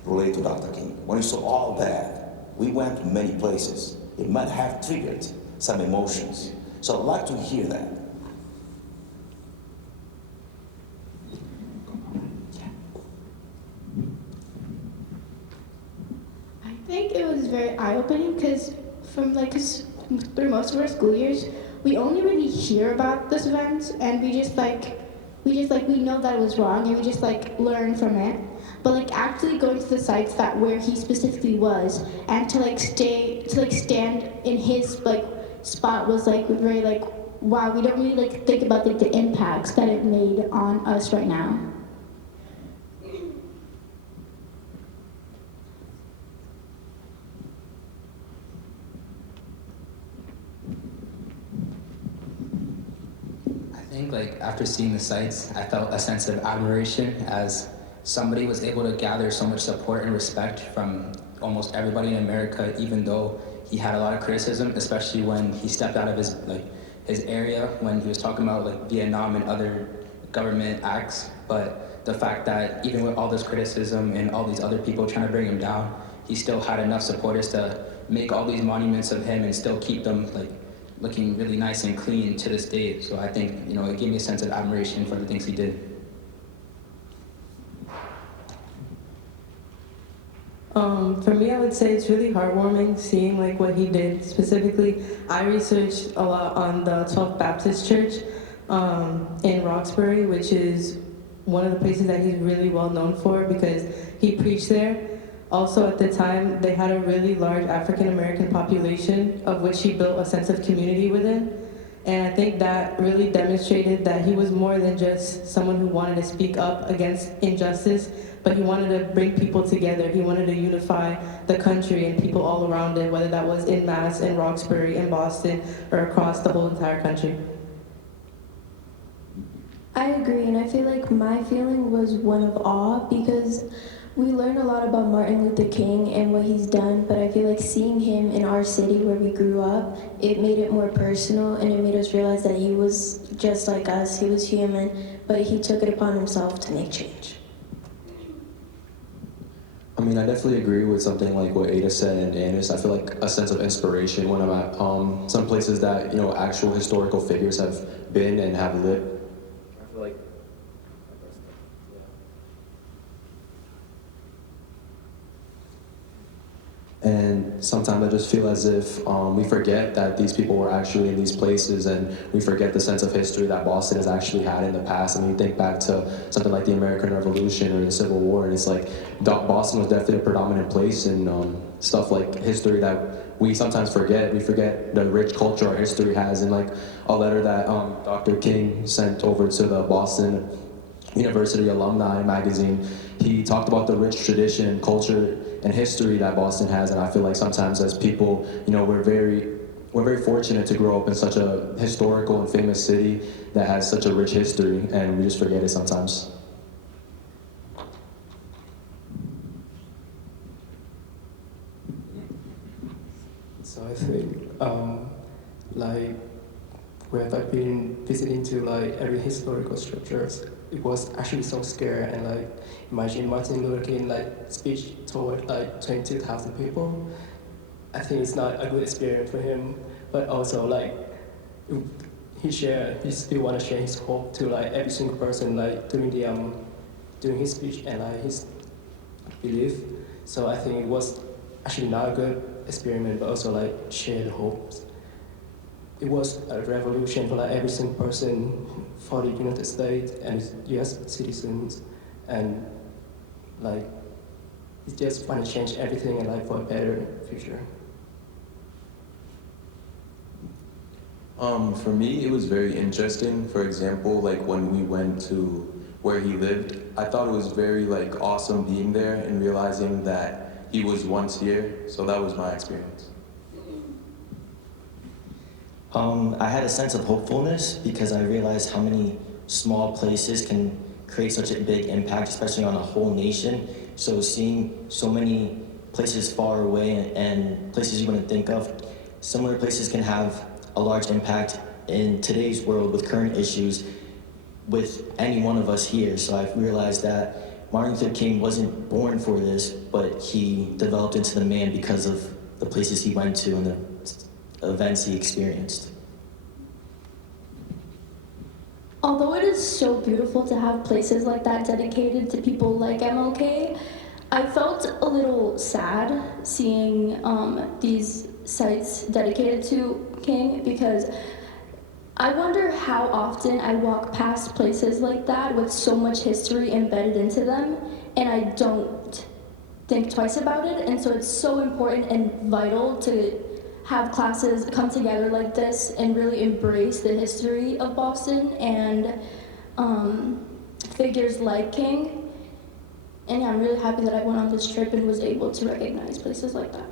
related to Dr. King? When you saw all that, we went to many places. It might have triggered some emotions. So I'd like to hear that. I think it was very eye-opening, because through most of our school years, we only really hear about this event, and we know that it was wrong, and we just learn from it. but like actually going to the sites that where he specifically was and to like stand in his like spot was like very like wow, we don't really like think about like the impacts that it made on us right now. I think like after seeing the sights, I felt a sense of admiration as somebody was able to gather so much support and respect from almost everybody in America, even though he had a lot of criticism, especially when he stepped out of his area when he was talking about like Vietnam and other government acts. But the fact that even with all this criticism and all these other people trying to bring him down, he still had enough supporters to make all these monuments of him and still keep them like looking really nice and clean to this day. So I think, it gave me a sense of admiration for the things he did. For me, I would say it's really heartwarming seeing like what he did. Specifically, I researched a lot on the 12th Baptist Church in Roxbury, which is one of the places that he's really well known for because he preached there. Also, at the time, they had a really large African-American population of which he built a sense of community within. And I think that really demonstrated that he was more than just someone who wanted to speak up against injustice, but he wanted to bring people together. He wanted to unify the country and people all around it, whether that was in Mass, in Roxbury, in Boston, or across the whole entire country. I agree, and I feel like my feeling was one of awe because we learn a lot about Martin Luther King and what he's done, but I feel like seeing him in our city where we grew up, it made it more personal and it made us realize that he was just like us, he was human, but he took it upon himself to make change. I mean, I definitely agree with something like what Ada said and Anis. I feel like a sense of inspiration when I'm at some places that, actual historical figures have been and have lived. I feel like and sometimes I just feel as if we forget that these people were actually in these places and we forget the sense of history that Boston has actually had in the past. I mean, you think back to something like the American Revolution or the Civil War, and it's like Boston was definitely a predominant place in stuff like history that we sometimes forget. We forget the rich culture our history has, and like a letter that Dr. King sent over to the Boston University Alumni magazine, he talked about the rich tradition, culture, and history that Boston has, and I feel like sometimes as people, we're very fortunate to grow up in such a historical and famous city that has such a rich history, and we just forget it sometimes. So I think, like, when I've been visiting to like every historical structures, it was actually so scary, and like imagine Martin Luther King like speech toward like 22,000 people. I think it's not a good experience for him, but also like he still want to share his hope to like every single person like during his speech and like his belief. So I think it was actually not a good experiment, but also like share the hopes. It was a revolution for like every single person for the United States and US citizens, and like he just want to change everything and like for a better future. For me, it was very interesting. For example, like when we went to where he lived, I thought it was very like awesome being there and realizing that he was once here. So that was my experience. I had a sense of hopefulness because I realized how many small places can create such a big impact, especially on a whole nation. So seeing so many places far away and places you wouldn't think of, similar places can have a large impact in today's world with current issues with any one of us here. So I've realized that Martin Luther King wasn't born for this, but he developed into the man because of the places he went to and the events he experienced. Although it is so beautiful to have places like that dedicated to people like MLK, I felt a little sad seeing these sites dedicated to King because I wonder how often I walk past places like that with so much history embedded into them, and I don't think twice about it. And so it's so important and vital to have classes come together like this and really embrace the history of Boston and figures like King. And yeah, I'm really happy that I went on this trip and was able to recognize places like that.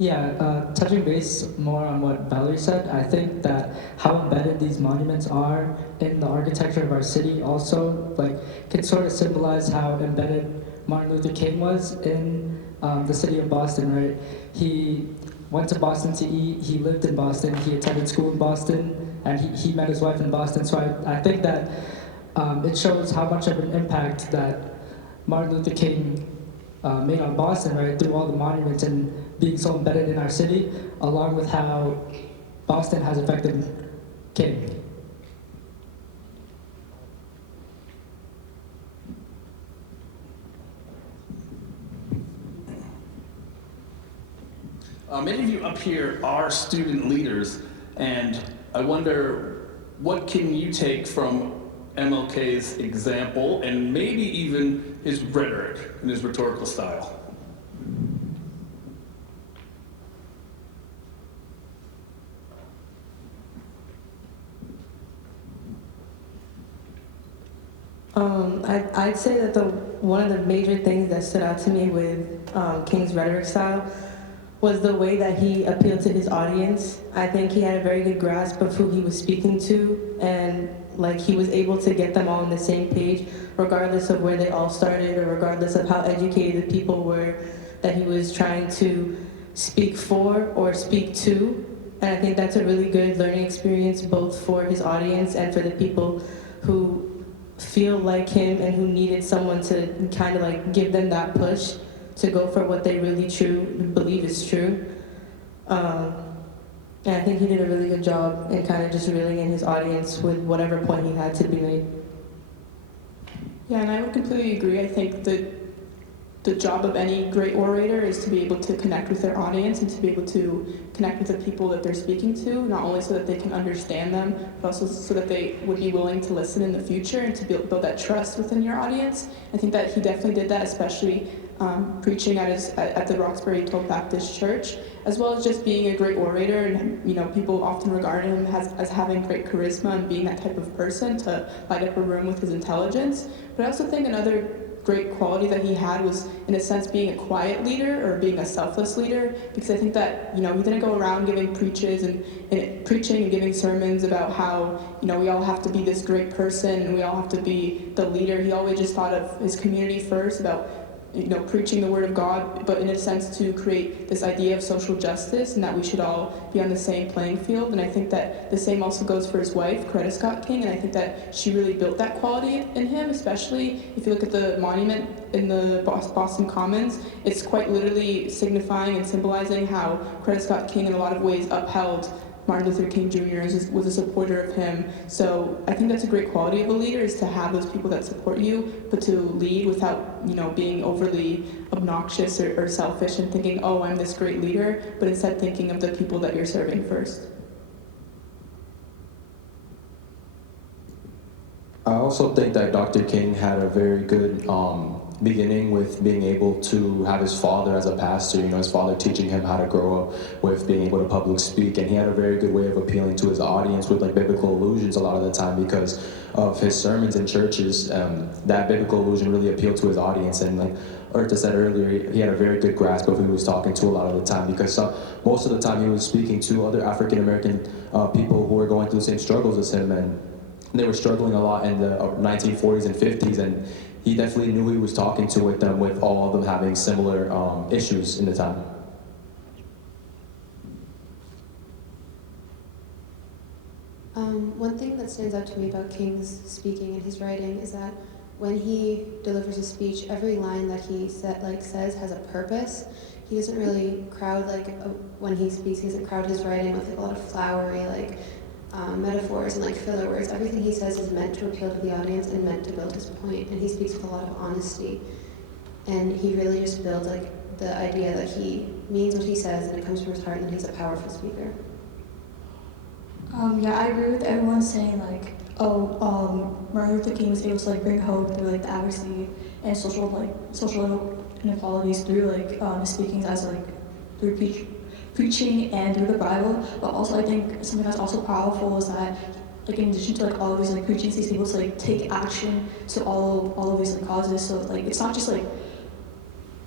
Yeah, touching base more on what Valerie said, I think that how embedded these monuments are in the architecture of our city also can sort of symbolize how embedded Martin Luther King was in the city of Boston, right? He went to Boston to eat, he lived in Boston, he attended school in Boston, and he met his wife in Boston. So I think that it shows how much of an impact that Martin Luther King made on Boston, right, through all the monuments and being so embedded in our city, along with how Boston has affected King. Many of you up here are student leaders, and I wonder what can you take from MLK's example and maybe even his rhetoric and his rhetorical style? I'd say that one of the major things that stood out to me with King's rhetoric style was the way that he appealed to his audience. I think he had a very good grasp of who he was speaking to, and he was able to get them all on the same page, regardless of where they all started or regardless of how educated the people were that he was trying to speak for or speak to. And I think that's a really good learning experience both for his audience and for the people who feel like him and who needed someone to kind of give them that push to go for what they really believe is true. And I think he did a really good job in kind of just reeling in his audience with whatever point he had to be made. Yeah, and I would completely agree. I think that the job of any great orator is to be able to connect with their audience and to be able to connect with the people that they're speaking to, not only so that they can understand them, but also so that they would be willing to listen in the future and to build that trust within your audience. I think that he definitely did that, especially preaching at the Roxbury 12th Baptist Church, as well as just being a great orator. And people often regard him as having great charisma and being that type of person to light up a room with his intelligence. But I also think another great quality that he had was, in a sense, being a quiet leader or being a selfless leader, because I think that he didn't go around giving preaches and preaching and giving sermons about how we all have to be this great person and we all have to be the leader. He always just thought of his community first, about preaching the word of God, but in a sense to create this idea of social justice and that we should all be on the same playing field. And I think that the same also goes for his wife, Coretta Scott King, and I think that she really built that quality in him, especially if you look at the monument in the Boston Commons. It's quite literally signifying and symbolizing how Coretta Scott King in a lot of ways upheld Martin Luther King Jr. was a supporter of him. So I think that's a great quality of a leader, is to have those people that support you, but to lead without being overly obnoxious or selfish and thinking, oh, I'm this great leader, but instead thinking of the people that you're serving first. I also think that Dr. King had a very good beginning with being able to have his father as a pastor, his father teaching him how to grow up with being able to public speak, and he had a very good way of appealing to his audience with biblical allusions a lot of the time because of his sermons in churches. That biblical allusion really appealed to his audience, and like Urta said earlier, he had a very good grasp of who he was talking to a lot of the time, because most of the time he was speaking to other African American people who were going through the same struggles as him, and they were struggling a lot in the 1940s and 50s, and he definitely knew who he was talking to with them, with all of them having similar issues in the time. One thing that stands out to me about King's speaking and his writing is that when he delivers a speech, every line that he says has a purpose. He doesn't really crowd when he speaks. He doesn't crowd his writing with a lot of flowery metaphors and filler words. Everything he says is meant to appeal to the audience and meant to build his point, and he speaks with a lot of honesty. And he really just builds the idea that he means what he says and it comes from his heart, and he's a powerful speaker. Yeah, I agree with everyone saying Martin Luther King was able to bring hope through the adversity and social inequalities through his speakings as through preaching and through the Bible. But also I think something that's also powerful is that in addition to all of these preachings, he's able to take action to all of these causes. So it's not just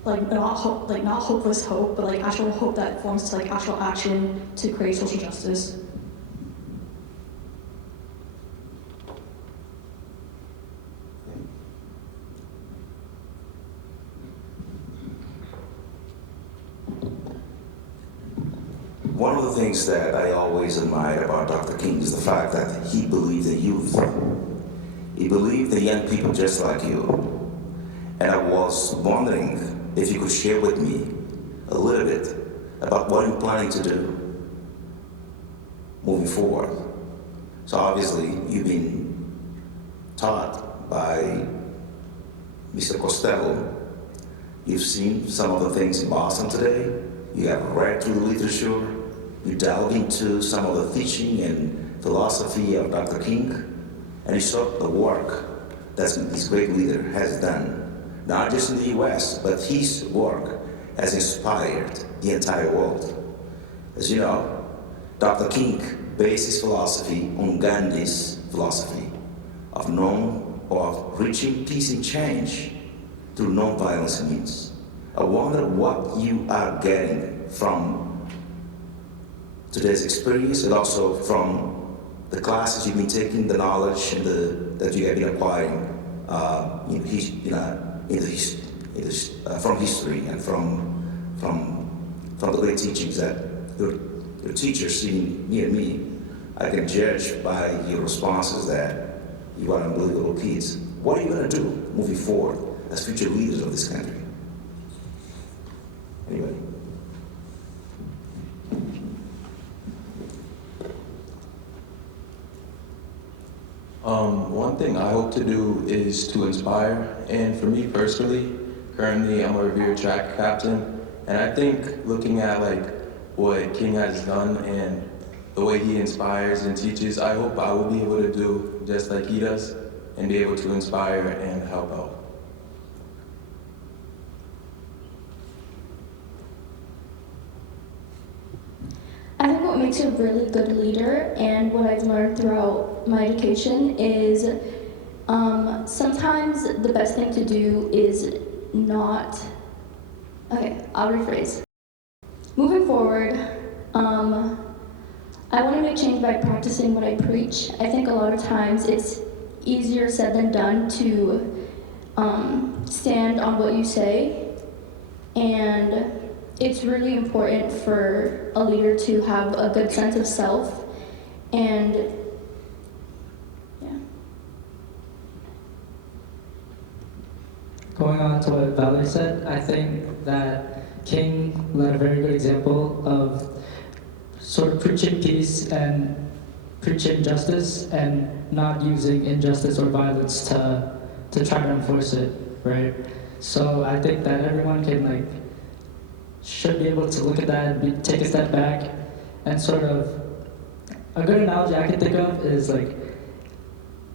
not hope, not hopeless hope, but actual hope that forms to actual action to create social justice. One of the things that I always admired about Dr. King is the fact that he believed in youth. He believed in young people just like you. And I was wondering if you could share with me a little bit about what you're planning to do moving forward. So obviously, you've been taught by Mr. Costello. You've seen some of the things in Boston today. You have read through the literature. You delve into some of the teaching and philosophy of Dr. King, and you saw the work that this great leader has done, not just in the US, but his work has inspired the entire world. As you know, Dr. King based his philosophy on Gandhi's philosophy of reaching peace and change through non-violence means. I wonder what you are getting from today's experience and also from the classes you've been taking, the knowledge and that you have been acquiring from history and from the great teachings that your teachers sitting near me. I can judge by your responses that you are unbelievable kids. What are you going to do moving forward as future leaders of this country? Anyway. One thing I hope to do is to inspire, and for me personally, currently I'm a Revere track captain, and I think looking at what King has done and the way he inspires and teaches, I hope I will be able to do just like he does and be able to inspire and help out. I think what makes a really good leader and what I've learned throughout my education is sometimes the best thing to do is not. Okay, I'll rephrase. Moving forward, I want to make change by practicing what I preach. I think a lot of times it's easier said than done to stand on what you say, and it's really important for a leader to have a good sense of self, and yeah. Going on to what Valerie said, I think that King led a very good example of sort of preaching peace and preaching justice and not using injustice or violence to try to enforce it, right? So I think that everyone can should be able to look at that and take a step back and sort of, a good analogy I can think of is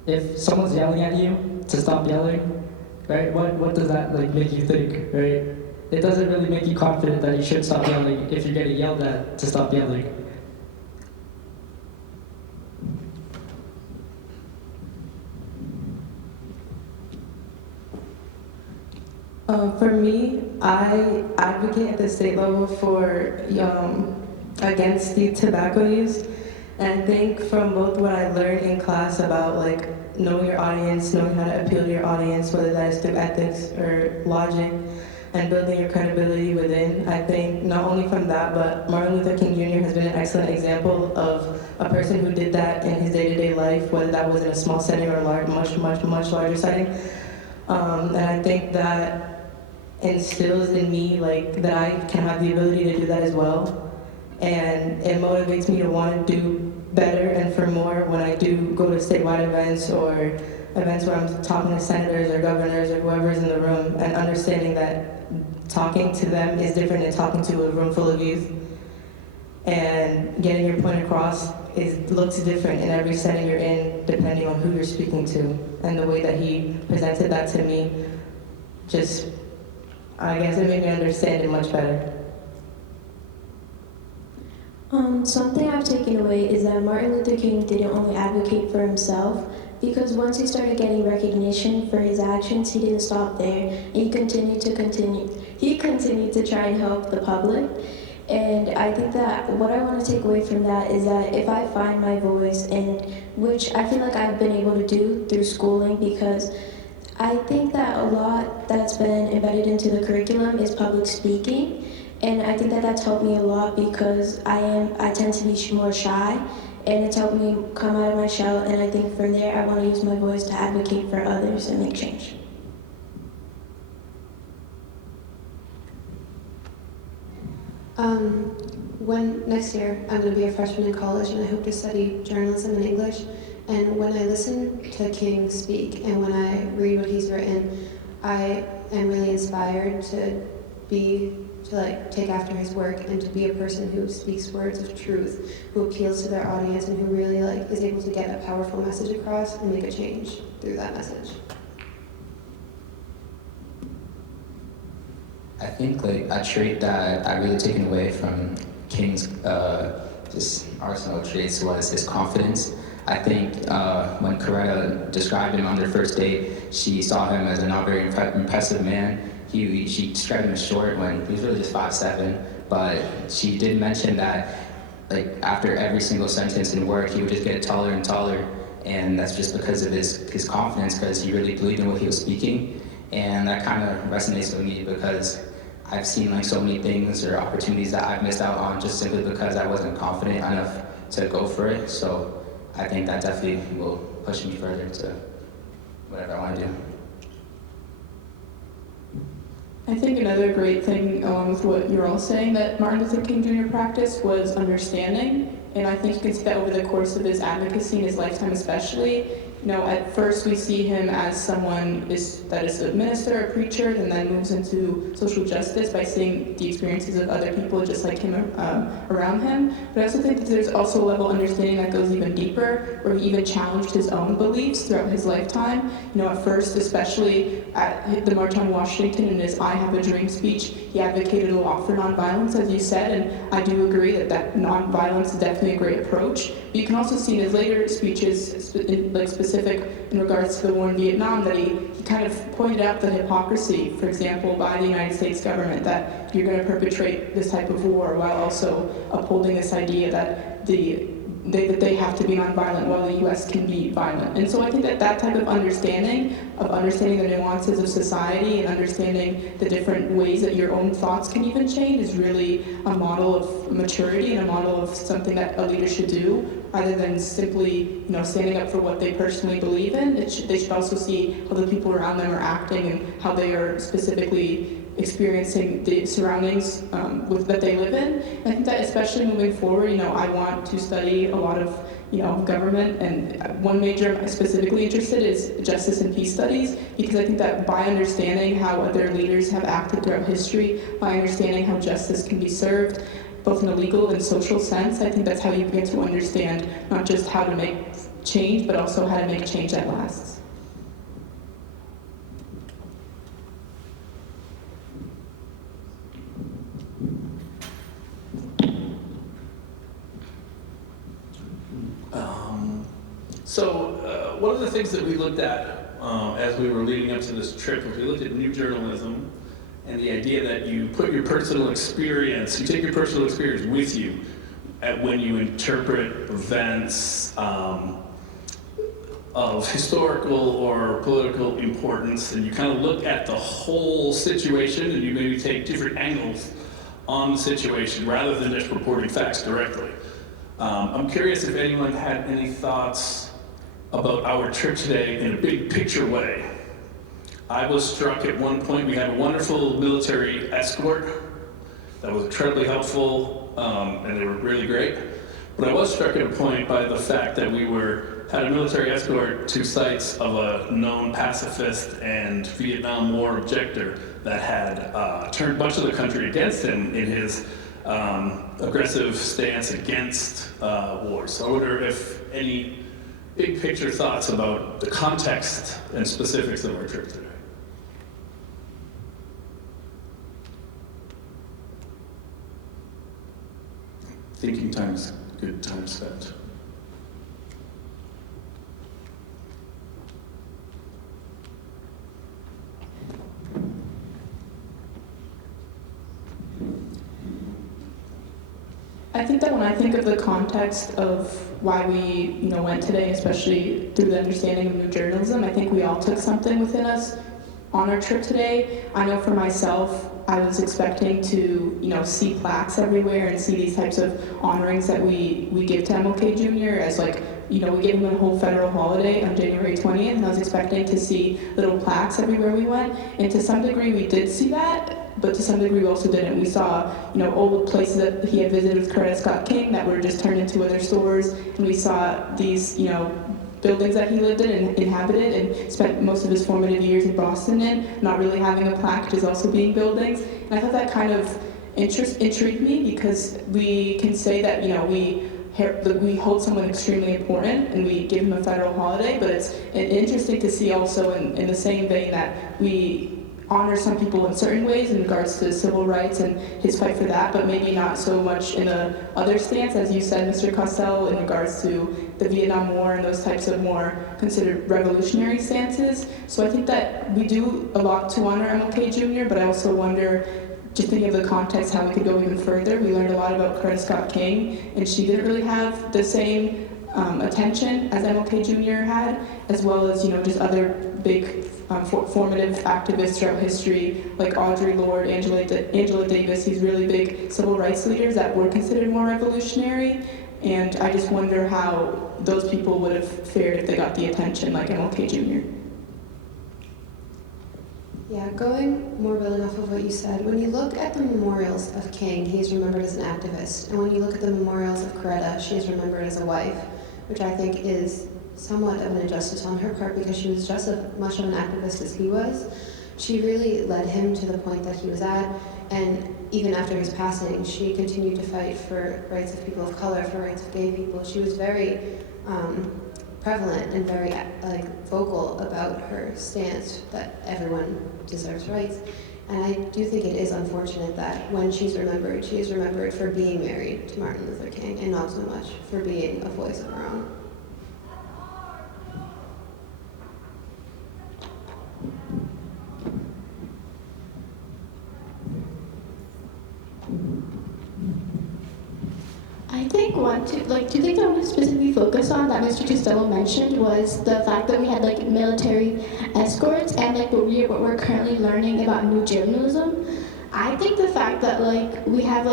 if someone's yelling at you to stop yelling, right? What does that make you think, right? It doesn't really make you confident that you should stop yelling if you're getting yelled at to stop yelling. For me, I advocate at the state level for against youth tobacco use, and I think from both what I learned in class about knowing your audience, knowing how to appeal to your audience, whether that is through ethics or logic, and building your credibility within. I think not only from that, but Martin Luther King Jr. has been an excellent example of a person who did that in his day-to-day life, whether that was in a small setting or a much larger setting. And I think that instills in me that I can have the ability to do that as well, and it motivates me to want to do better and for more when I do go to statewide events or events where I'm talking to senators or governors or whoever's in the room, and understanding that talking to them is different than talking to a room full of youth, and getting your point across looks different in every setting you're in depending on who you're speaking to. And the way that he presented that to me just, I guess it made me understand it much better. Something I've taken away is that Martin Luther King didn't only advocate for himself, because once he started getting recognition for his actions, he didn't stop there. He continued to try and help the public. And I think that what I want to take away from that is that if I find my voice, and which I feel like I've been able to do through schooling, because I think that a lot that's been embedded into the curriculum is public speaking. And I think that that's helped me a lot because I tend to be more shy, and it's helped me come out of my shell, and I think from there I want to use my voice to advocate for others and make change. When next year I'm going to be a freshman in college, and I hope to study journalism and English. And when I listen to King speak and when I read what he's written, I am really inspired to take after his work and to be a person who speaks words of truth, who appeals to their audience, and who really is able to get a powerful message across and make a change through that message. I think a trait that I really taken away from King's just arsenal of traits was his confidence. I think when Coretta described him on their first date, she saw him as a not very impressive man. She described him as short when he was really just 5'7", but she did mention that after every single sentence in work, he would just get taller and taller, and that's just because of his confidence, because he really believed in what he was speaking. And that kind of resonates with me because I've seen so many things or opportunities that I've missed out on just simply because I wasn't confident enough to go for it. So I think that definitely will push me further to whatever I want to do. I think another great thing, along with what you're all saying, that Martin Luther King Jr. practiced was understanding. And I think you can see that over the course of his advocacy in his lifetime especially. At first we see him as someone that is a minister, a preacher, and then moves into social justice by seeing the experiences of other people just like him around him. But I also think that there's also a level of understanding that goes even deeper, where he even challenged his own beliefs throughout his lifetime. At first, especially at the March on Washington in his I Have a Dream speech, he advocated a lot for nonviolence, as you said, and I do agree that nonviolence is definitely a great approach. But you can also see in his later speeches, specific in regards to the war in Vietnam, that he kind of pointed out the hypocrisy, for example, by the United States government, that you're going to perpetrate this type of war while also upholding this idea that they have to be nonviolent while the U.S. can be violent. And so I think that type of understanding the nuances of society and understanding the different ways that your own thoughts can even change is really a model of maturity and a model of something that a leader should do, rather than simply standing up for what they personally believe in. They should also see how the people around them are acting and how they are specifically experiencing the surroundings that they live in. And I think that especially moving forward, I want to study a lot of government, and one major I'm specifically interested is justice and peace studies, because I think that by understanding how other leaders have acted throughout history, by understanding how justice can be served, both in a legal and social sense, I think that's how you get to understand not just how to make change, but also how to make change that lasts. So one of the things that we looked at as we were leading up to this trip was we looked at new journalism and the idea that you put your personal experience, you take your personal experience with you when you interpret events of historical or political importance, and you kind of look at the whole situation and you maybe take different angles on the situation rather than just reporting facts directly. I'm curious if anyone had any thoughts about our trip today in a big picture way. I was struck at one point, we had a wonderful military escort that was incredibly helpful, and they were really great. But I was struck at a point by the fact that we had a military escort to sites of a known pacifist and Vietnam War objector that had turned a bunch of the country against him in his aggressive stance against war. So I wonder if any big picture thoughts about the context and specifics of our trip today. thinking time is good time spent. I think that when I think of the context of why we, went today, especially through the understanding of new journalism, I think we all took something within us on our trip today. I know for myself, I was expecting to, see plaques everywhere and see these types of honorings that we give to MLK Jr. as we gave him a whole federal holiday on January 20th, and I was expecting to see little plaques everywhere we went. And to some degree, we did see that. But to some degree we also didn't. We saw, old places that he had visited with Coretta Scott King that were just turned into other stores, and we saw these, buildings that he lived in and inhabited and spent most of his formative years in Boston in, not really having a plaque, just also being buildings. And I thought that kind of intrigued me because we can say that, we hold someone extremely important and we give him a federal holiday, but it's interesting to see also in the same vein that we honor some people in certain ways in regards to civil rights and his fight for that, but maybe not so much in the other stance, as you said, Mr. Costello, in regards to the Vietnam War and those types of more considered revolutionary stances. So I think that we do a lot to honor MLK Jr., but I also wonder, just thinking of the context, how we could go even further. We learned a lot about Coretta Scott King, and she didn't really have the same attention as MLK Jr. had, as well as, just other big formative activists throughout history, like Audre Lorde, Angela Davis, these really big civil rights leaders that were considered more revolutionary. And I just wonder how those people would have fared if they got the attention like MLK Jr. Yeah, going more building off of what you said, when you look at the memorials of King, he's remembered as an activist. And when you look at the memorials of Coretta, she is remembered as a wife, which I think is somewhat of an injustice on her part because she was just as much of an activist as he was. She really led him to the point that he was at, and even after his passing, she continued to fight for rights of people of color, for rights of gay people. She was very prevalent and very vocal about her stance that everyone deserves rights. And I do think it is unfortunate that when she is remembered for being married to Martin Luther King and not so much for being a voice of her own. I think two things I want to specifically focus on that Mr. Costello mentioned was the fact that we had military escorts and what we're currently learning about new journalism. I think the fact that we had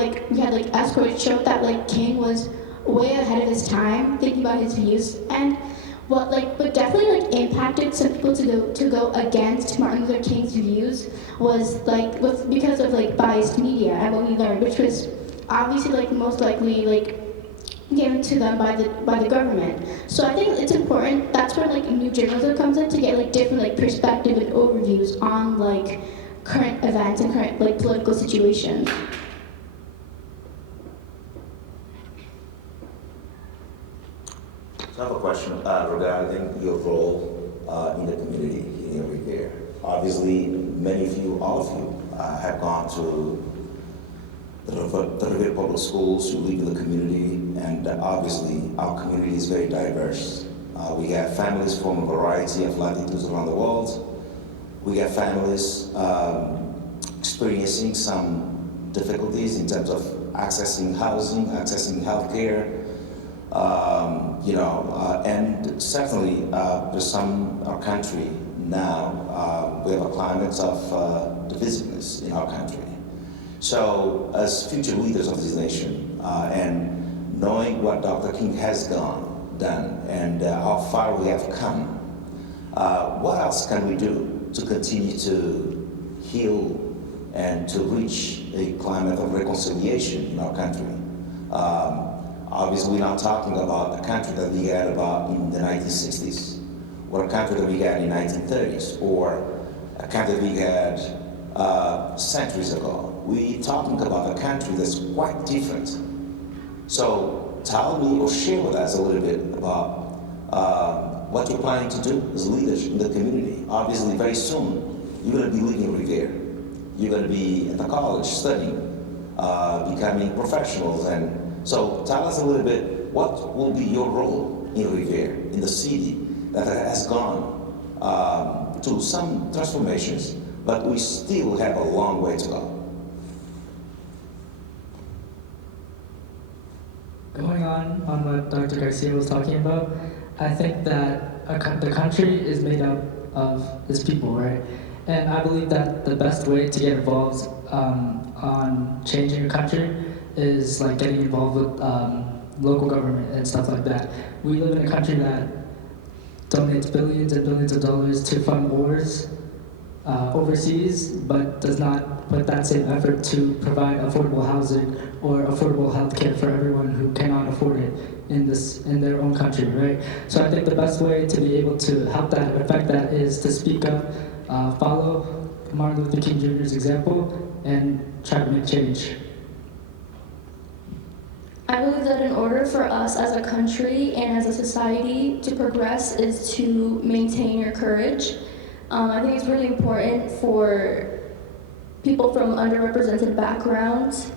escorts showed that King was way ahead of his time, thinking about his views, and what definitely impacted some people to go against Martin Luther King's views was because of biased media and what we learned, which was obviously most likely given to them by the government. So I think it's important. That's where new journalism comes in to get different perspective and overviews on current events and current political situations. So I have a question regarding your role in the community in Revere. Obviously, many of you, all of you, have gone to the Revere Public Schools. You live in the community, and obviously our community is very diverse. We have families from a variety of latitudes around the world. We have families experiencing some difficulties in terms of accessing housing, accessing healthcare, and certainly there's our country now, we have a climate of divisiveness in our country. So as future leaders of this nation, and knowing what Dr. King has done, and how far we have come, what else can we do to continue to heal and to reach a climate of reconciliation in our country? Obviously, we're not talking about a country that we had about in the 1960s, or a country that we had in the 1930s, or a country that we had centuries ago. We're talking about a country that's quite different. So tell me or share with us a little bit about what you're planning to do as leaders in the community. Obviously, very soon, you're going to be living in Revere. You're going to be at the college studying, becoming professionals, and So tell us a little bit, what will be your role in Revere, in the city that has gone to some transformations, but we still have a long way to go? Going on what Dr. Garcia was talking about, I think that the country is made up of its people, right? And I believe that the best way to get involved on changing a country is like getting involved with local government and stuff like that. We live in a country that donates billions and billions of dollars to fund wars overseas, but does not put that same effort to provide affordable housing or affordable health care for everyone who cannot afford it in their own country, right? So I think the best way to be able to help that, affect that, is to speak up, follow Martin Luther King Jr.'s example, and try to make change. I believe that in order for us as a country and as a society to progress is to maintain your courage. I think it's really important for people from underrepresented backgrounds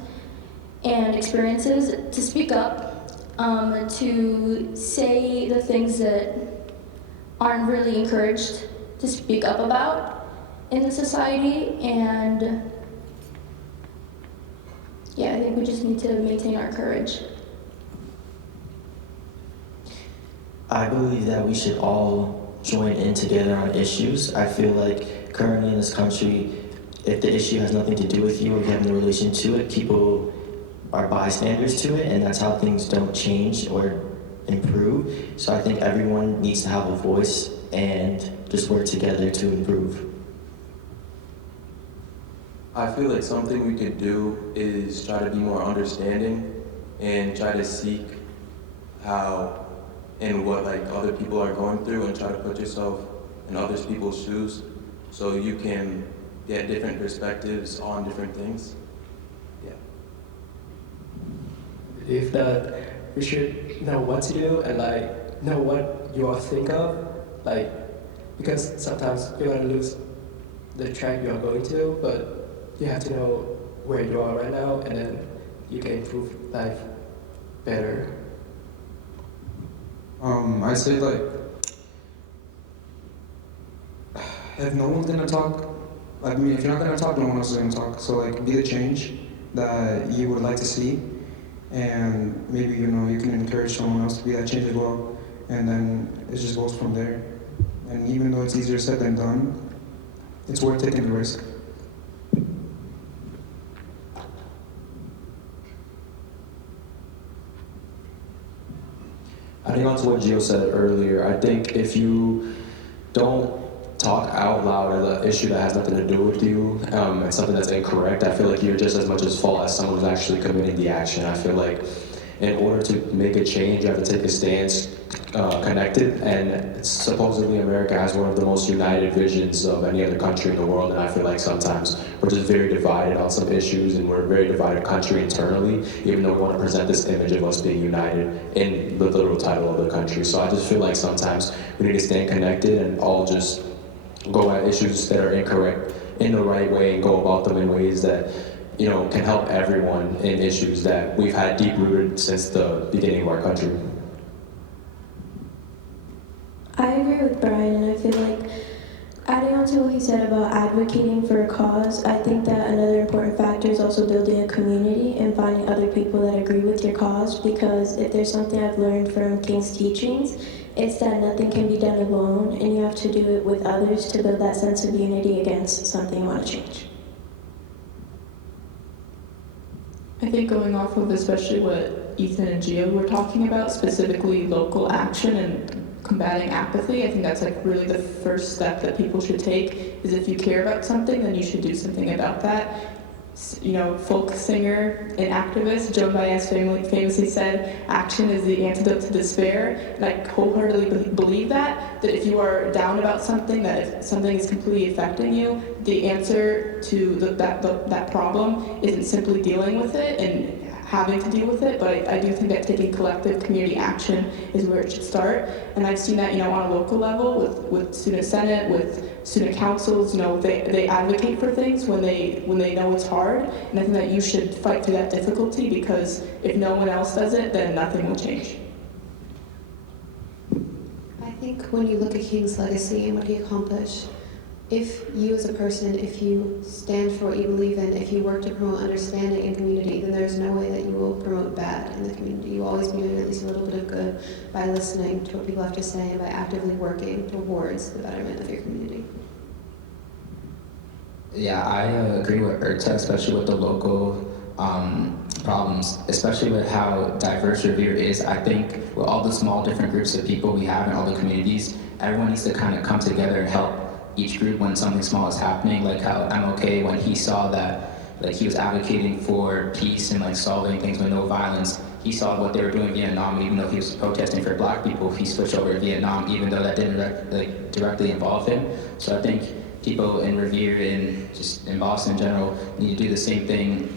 and experiences to speak up, to say the things that aren't really encouraged to speak up about in the society. And yeah, I think we just need to maintain our courage. I believe that we should all join in together on issues. I feel like currently in this country, if the issue has nothing to do with you or you have no relation to it, people are bystanders to it, and that's how things don't change or improve. So I think everyone needs to have a voice and just work together to improve. I feel like something we could do is try to be more understanding and try to seek how and what like other people are going through, and try to put yourself in other people's shoes so you can get different perspectives on different things. Yeah. I believe that we should know what to do and like know what you all think of, like, because sometimes you're gonna lose the track you are going to, but you have to know where you are right now, and then you can improve life better. I say like, if no one's gonna talk, I mean, if you're not gonna talk, no one else is gonna talk. So like, be the change that you would like to see, and maybe you can encourage someone else to be that change as well, and then it just goes from there. And even though it's easier said than done, it's worth taking the risk. Adding on to what Gio said earlier, I think if you don't talk out loud of the issue that has nothing to do with you, and something that's incorrect, I feel like you're just as much at fault as someone who's actually committing the action. I feel like in order to make a change, you have to take a stance connected, and supposedly America has one of the most united visions of any other country in the world, and I feel like sometimes we're just very divided on some issues, and we're a very divided country internally, even though we want to present this image of us being united in the literal title of the country. So I just feel like sometimes we need to stay connected and all just go at issues that are incorrect in the right way and go about them in ways that can help everyone in issues that we've had deep-rooted since the beginning of our country. I agree with Brian, and I feel like adding on to what he said about advocating for a cause, I think that another important factor is also building a community and finding other people that agree with your cause, because if there's something I've learned from King's teachings, it's that nothing can be done alone, and you have to do it with others to build that sense of unity against something you want to change. I think going off of especially what Ethan and Gio were talking about, specifically local action and combating apathy, I think that's like really the first step that people should take, is if you care about something, then you should do something about that. Folk singer and activist Joan Baez famously said, "Action is the antidote to despair." And I wholeheartedly believe that if you are down about something, that if something is completely affecting you, the answer to that problem isn't simply dealing with it and having to deal with it, but I do think that taking collective community action is where it should start. And I've seen that, on a local level with student senate, with student councils, they advocate for things when they know it's hard. And I think that you should fight through that difficulty, because if no one else does it, then nothing will change. I think when you look at King's legacy and what he accomplished, if you as a person, if you stand for what you believe in, if you work to promote understanding and community, then there's no way that you will promote bad in the community. You will always be doing at least a little bit of good by listening to what people have to say and by actively working towards the betterment of your community. Yeah, I agree with Urta, especially with the local problems, especially with how diverse Revere is. I think with all the small different groups of people we have in all the communities, everyone needs to kind of come together and help each group when something small is happening, like how MLK, when he saw that he was advocating for peace and solving things with no violence, he saw what they were doing in Vietnam, and even though he was protesting for black people, he switched over to Vietnam, even though that didn't directly involve him. So I think people in Revere and just in Boston in general need to do the same thing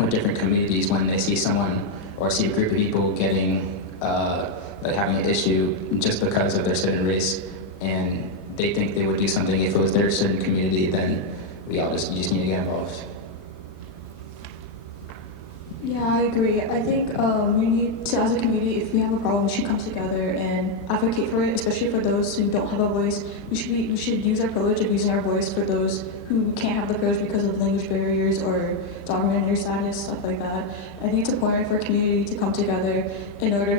with different communities when they see someone or see a group of people getting having an issue just because of their certain race, and they think they would do something if it was their certain community. Then you just need to get involved. Yeah, I agree. I think we need to, as a community, if we have a problem, we should come together and advocate for it, especially for those who don't have a voice. We should use our privilege of using our voice for those who can't have the privilege because of language barriers or documentary status, stuff like that. I think it's important for a community to come together in order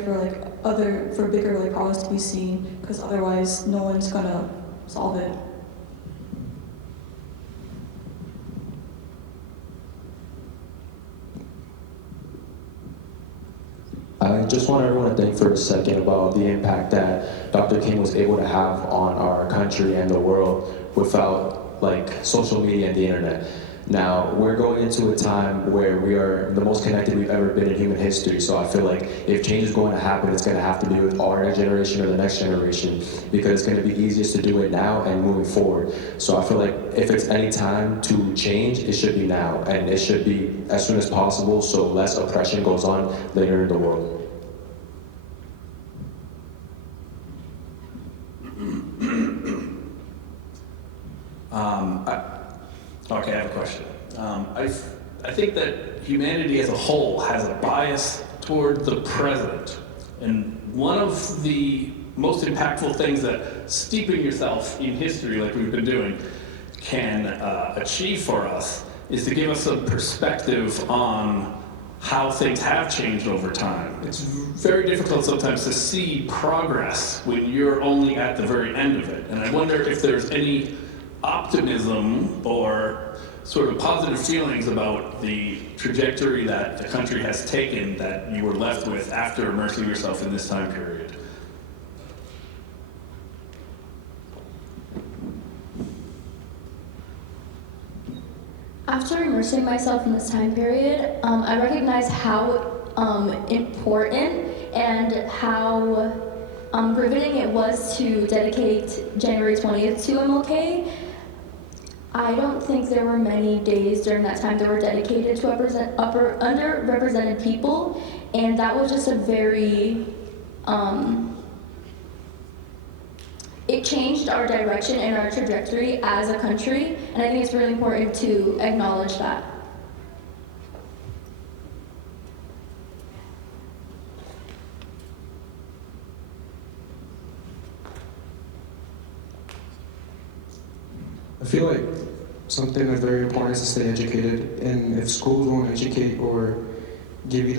for bigger problems to be seen, because otherwise no one's gonna solve it. I just want everyone to think for a second about the impact that Dr. King was able to have on our country and the world without social media and the internet. Now, we're going into a time where we are the most connected we've ever been in human history, so I feel like if change is going to happen, it's going to have to be with our generation or the next generation, because it's going to be easiest to do it now and moving forward. So I feel like if it's any time to change, it should be now, and it should be as soon as possible so less oppression goes on later in the world. Okay, I have a question. I think that humanity as a whole has a bias toward the present. And one of the most impactful things that steeping yourself in history, like we've been doing, can achieve for us is to give us some perspective on how things have changed over time. It's very difficult sometimes to see progress when you're only at the very end of it. And I wonder if there's any optimism or sort of positive feelings about the trajectory that the country has taken that you were left with after immersing yourself in this time period. After immersing myself in this time period, I recognize how important and how riveting it was to dedicate January 20th to MLK. I don't think there were many days during that time that were dedicated to underrepresented people, and that was just a very, it changed our direction and our trajectory as a country, and I think it's really important to acknowledge that. I feel like something that's very important is to stay educated, and if schools won't educate or give you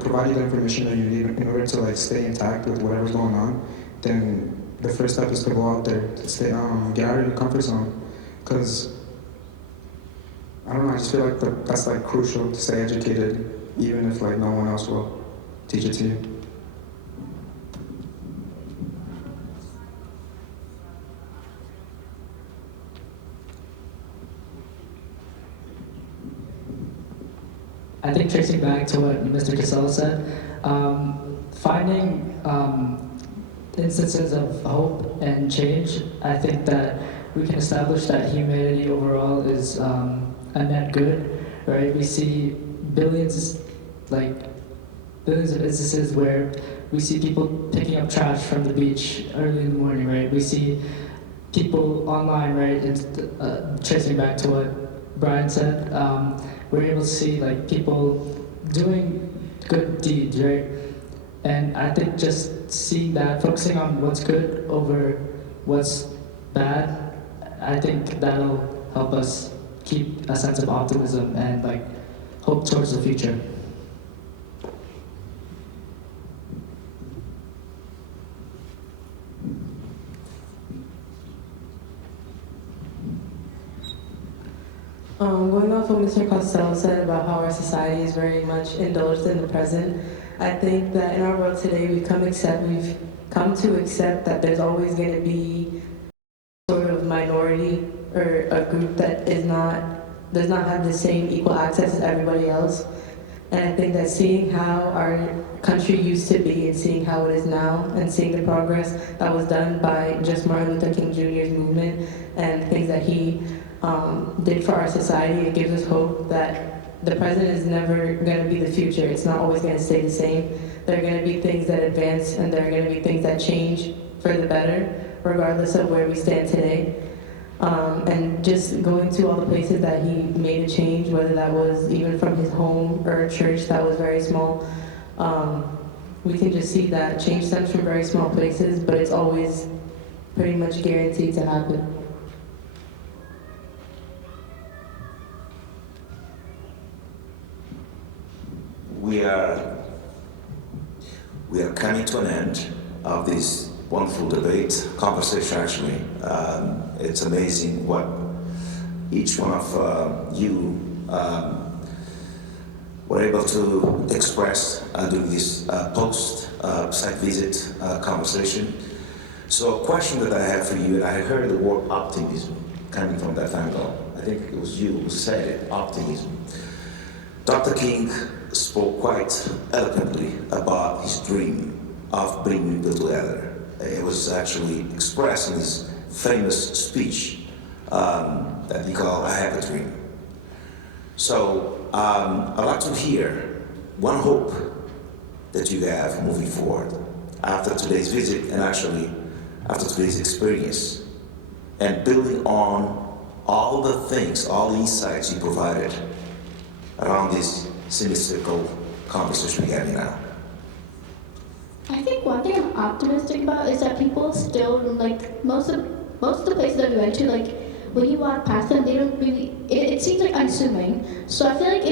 provide you the information that you need in order to stay intact with whatever's going on, then the first step is to go out there, to stay get out of your comfort zone, because I don't know, I just feel like that's crucial to stay educated, even if no one else will teach it to you. I think tracing back to what Mr. Cassell said, finding instances of hope and change, I think that we can establish that humanity overall is a net good, right? We see billions like billions of instances where we see people picking up trash from the beach early in the morning, right? We see people online, right? And tracing back to what Brian said, we're able to see like people doing good deeds, right? And I think just seeing that, focusing on what's good over what's bad, I think that'll help us keep a sense of optimism and like hope towards the future. Going off what Mr. Costello said about how our society is very much indulged in the present, I think that in our world today we've come to accept that there's always going to be sort of minority or a group that does not have the same equal access as everybody else. And I think that seeing how our country used to be and seeing how it is now and seeing the progress that was done by just Martin Luther King Jr.'s movement and things that he did for our society, it gives us hope that the present is never going to be the future. It's not always going to stay the same. There are going to be things that advance and there are going to be things that change for the better, regardless of where we stand today. And just going to all the places that he made a change, whether that was even from his home or a church that was very small, we can just see that change stems from very small places, but it's always pretty much guaranteed to happen. We are coming to an end of this wonderful debate, conversation actually. It's amazing what each one of you were able to express during this post-site visit conversation. So a question that I have for you, and I heard the word optimism coming from that angle. I think it was you who said it, optimism. Dr. King spoke quite eloquently about his dream of bringing people together. It was actually expressed in his famous speech that he called "I Have a Dream." So I'd like to hear one hope that you have moving forward after today's visit and actually after today's experience, and building on all the things, all the insights you provided around this semicircle conversation we're having now. I think one thing I'm optimistic about is that people still, like, most of the places that we went to, like, when you walk past them, they don't really, it seems like unassuming. So I feel like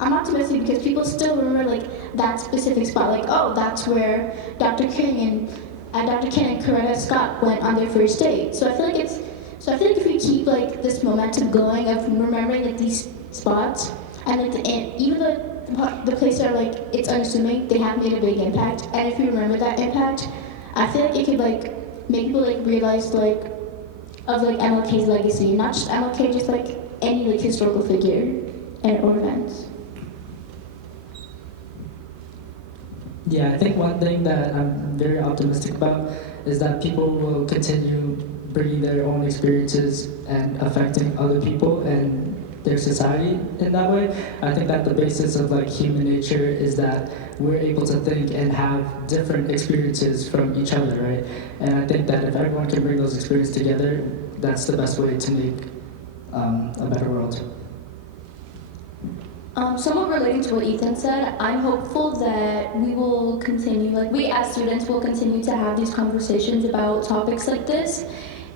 I'm optimistic because people still remember, like, that specific spot, like, oh, that's where Dr. King and Coretta Scott went on their first date. So I feel like if we keep, like, this momentum going of remembering, like, these spots, and, like, even the places are, like, it's unassuming, they have made a big impact, and if we remember that impact, I feel like it could, like, make people, like, realize, like, of, like, MLK's legacy, not just MLK, just, like, any, like, historical figure or events. Yeah, I think one thing that I'm very optimistic about is that people will continue bringing their own experiences and affecting other people and their society in that way. I think that the basis of like human nature is that we're able to think and have different experiences from each other, right? And I think that if everyone can bring those experiences together, that's the best way to make a better world. Somewhat relating to what Ethan said, I'm hopeful that we will continue, like we as students will continue to have these conversations about topics like this.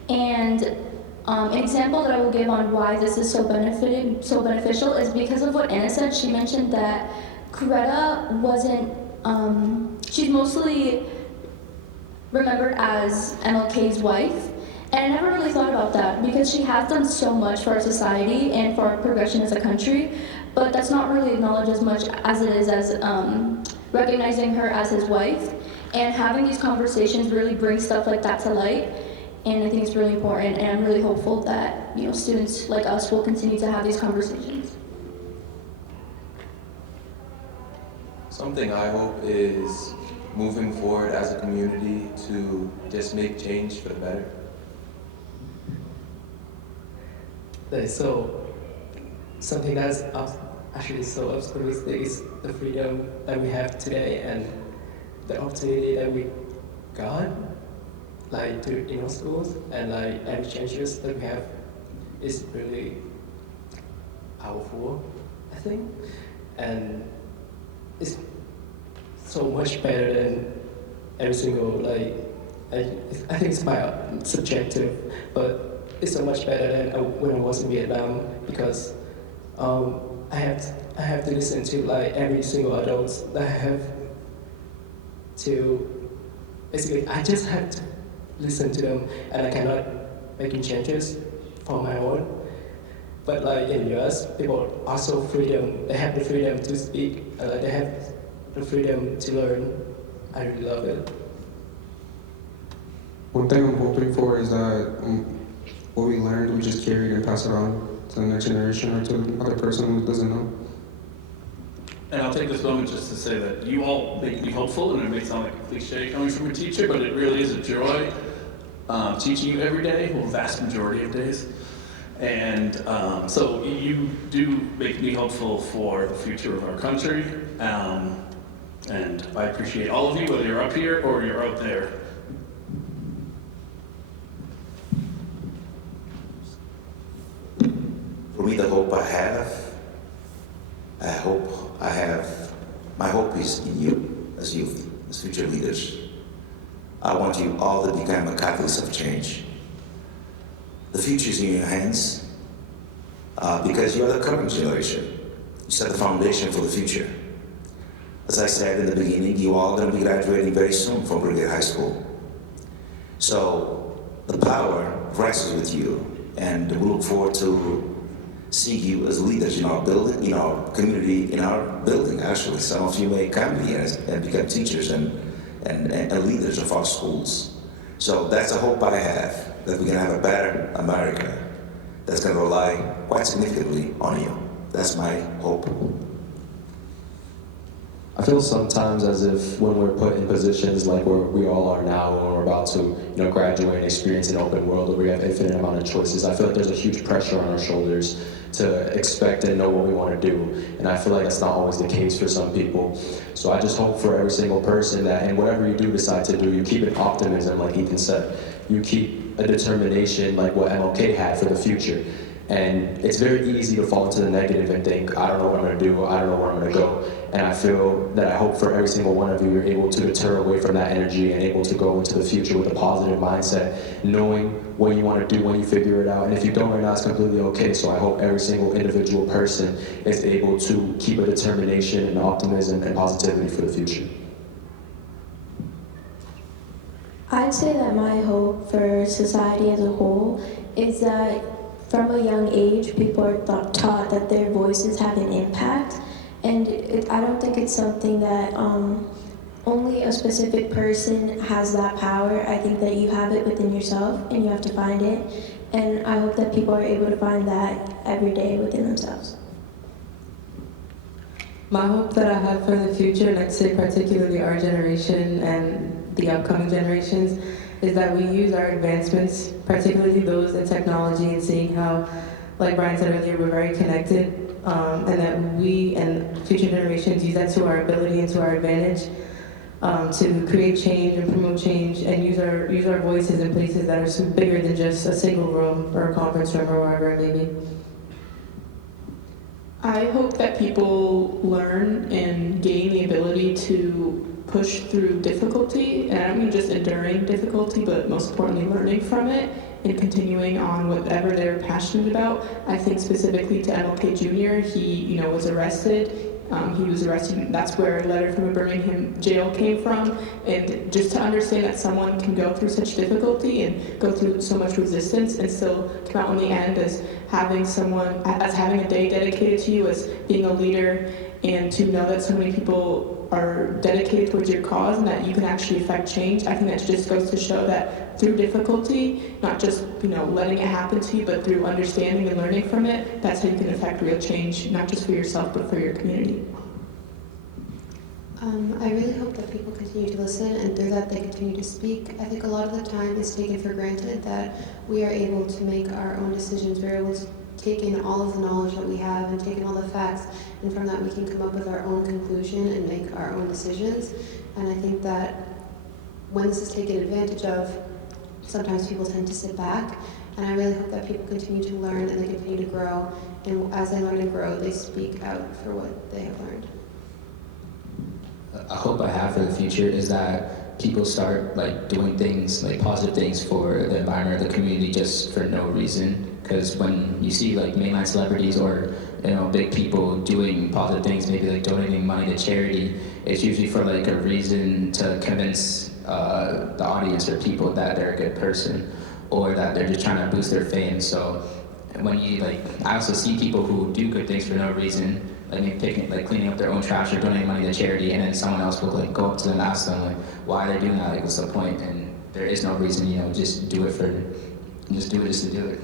And an example that I will give on why this is so beneficial is because of what Anna said. She mentioned that Coretta wasn't, she's mostly remembered as MLK's wife. And I never really thought about that because she has done so much for our society and for our progression as a country, but that's not really acknowledged as much as it is as recognizing her as his wife. And having these conversations really brings stuff like that to light. And I think it's really important, and I'm really hopeful that, you know, students like us will continue to have these conversations. Something I hope is moving forward as a community to just make change for the better. So something that's actually so optimistic is the freedom that we have today and the opportunity that we got, like in our schools, and like every changes that we have is really powerful, I think, and it's so much better than every single like. I think it's quite subjective, but it's so much better than when I was in Vietnam because I have to listen to like every single adult that I have to basically I just have to listen to them and I cannot making changes for my own. But like in US, people also freedom. They have the freedom to speak. They have the freedom to learn. I really love it. One thing I'm hoping for is that what we learned, we just carry it and pass it on to the next generation or to the other person who doesn't know. And I'll take this moment just to say that you all make me hopeful, and it may sound like a cliche coming from a teacher, but it really is a joy teaching you every day, well, the vast majority of days. And so you do make me hopeful for the future of our country. And I appreciate all of you, whether you're up here or you're out there. For me, the hope I have, my hope is in you as youth, as future leaders. I want you all to become a catalyst of change. The future is in your hands because you are the current generation. You set the foundation for the future. As I said in the beginning, you all are going to be graduating very soon from Revere High School. So the power rests with you, and we look forward to seeing you as leaders in our building, in our community, in our building, actually. Some of you may come here and become teachers and leaders of our schools. So that's the hope I have, that we can have a better America that's going to rely quite significantly on you. That's my hope. I feel sometimes as if when we're put in positions like where we all are now, when we're about to, graduate and experience an open world where we have infinite amount of choices, I feel like there's a huge pressure on our shoulders to expect and know what we want to do. And I feel like that's not always the case for some people. So I just hope for every single person that in whatever you do decide to do, you keep an optimism, like Ethan said. You keep a determination like what MLK had for the future. And it's very easy to fall into the negative and think, I don't know what I'm going to do, I don't know where I'm going to go. And I feel that I hope for every single one of you, you're able to deter away from that energy and able to go into the future with a positive mindset, knowing what you want to do when you figure it out. And if you don't right now, it's completely okay. So I hope every single individual person is able to keep a determination and optimism and positivity for the future. I'd say that my hope for society as a whole is that from a young age, people are taught that their voices have an impact. And I don't think it's something that only a specific person has that power. I think that you have it within yourself and you have to find it. And I hope that people are able to find that every day within themselves. My hope that I have for the future, and I'd say particularly our generation and the upcoming generations, is that we use our advancements, particularly those in technology, and seeing how, like Brian said earlier, we're very connected, and that we and future generations use that to our ability and to our advantage to create change and promote change and use our voices in places that are bigger than just a single room or a conference room or wherever it may be. I hope that people learn and gain the ability to push through difficulty, and I don't mean just enduring difficulty, but most importantly learning from it and continuing on whatever they're passionate about. I think specifically to MLK Jr., he was arrested. He was arrested, that's where a letter from a Birmingham jail came from, and just to understand that someone can go through such difficulty and go through so much resistance and still come out on the end as having a day dedicated to you, as being a leader, and to know that so many people are dedicated towards your cause and that you can actually affect change. I think that just goes to show that through difficulty, not just letting it happen to you, but through understanding and learning from it, that's how you can affect real change, not just for yourself, but for your community. I really hope that people continue to listen, and through that they continue to speak. I think a lot of the time it's taken for granted that we are able to make our own decisions. We're able taken all of the knowledge that we have and taken all the facts, and from that we can come up with our own conclusion and make our own decisions. And I think that when this is taken advantage of, sometimes people tend to sit back, and I really hope that people continue to learn and they continue to grow, and as they learn and grow, they speak out for what they have learned. A hope I have for the future is that people start like doing things, like positive things for the environment or the community just for no reason. Because when you see like mainline celebrities or big people doing positive things, maybe like donating money to charity, it's usually for like a reason to convince the audience or people that they're a good person or that they're just trying to boost their fame. So when you I also see people who do good things for no reason, like maybe cleaning up their own trash or donating money to charity, and then someone else will go up to them and ask them why they're doing that, what's the point? And there is no reason, just do it just to do it.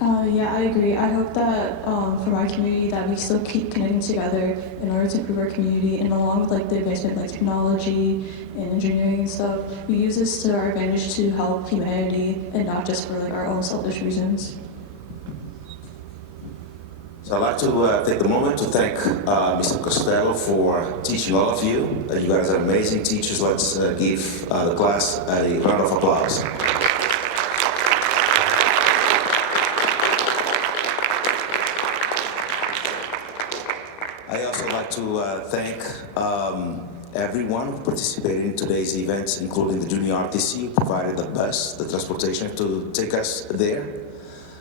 Yeah, I agree. I hope that for my community that we still keep connecting together in order to improve our community, and along with the advancement of technology and engineering and stuff, we use this to our advantage to help humanity and not just for our own selfish reasons. So I'd like to take the moment to thank Mr. Costello for teaching all of you. You guys are amazing teachers. Let's give the class a round of applause. I also like to thank everyone who participated in today's event, including the Junior RTC, who provided the bus, the transportation to take us there.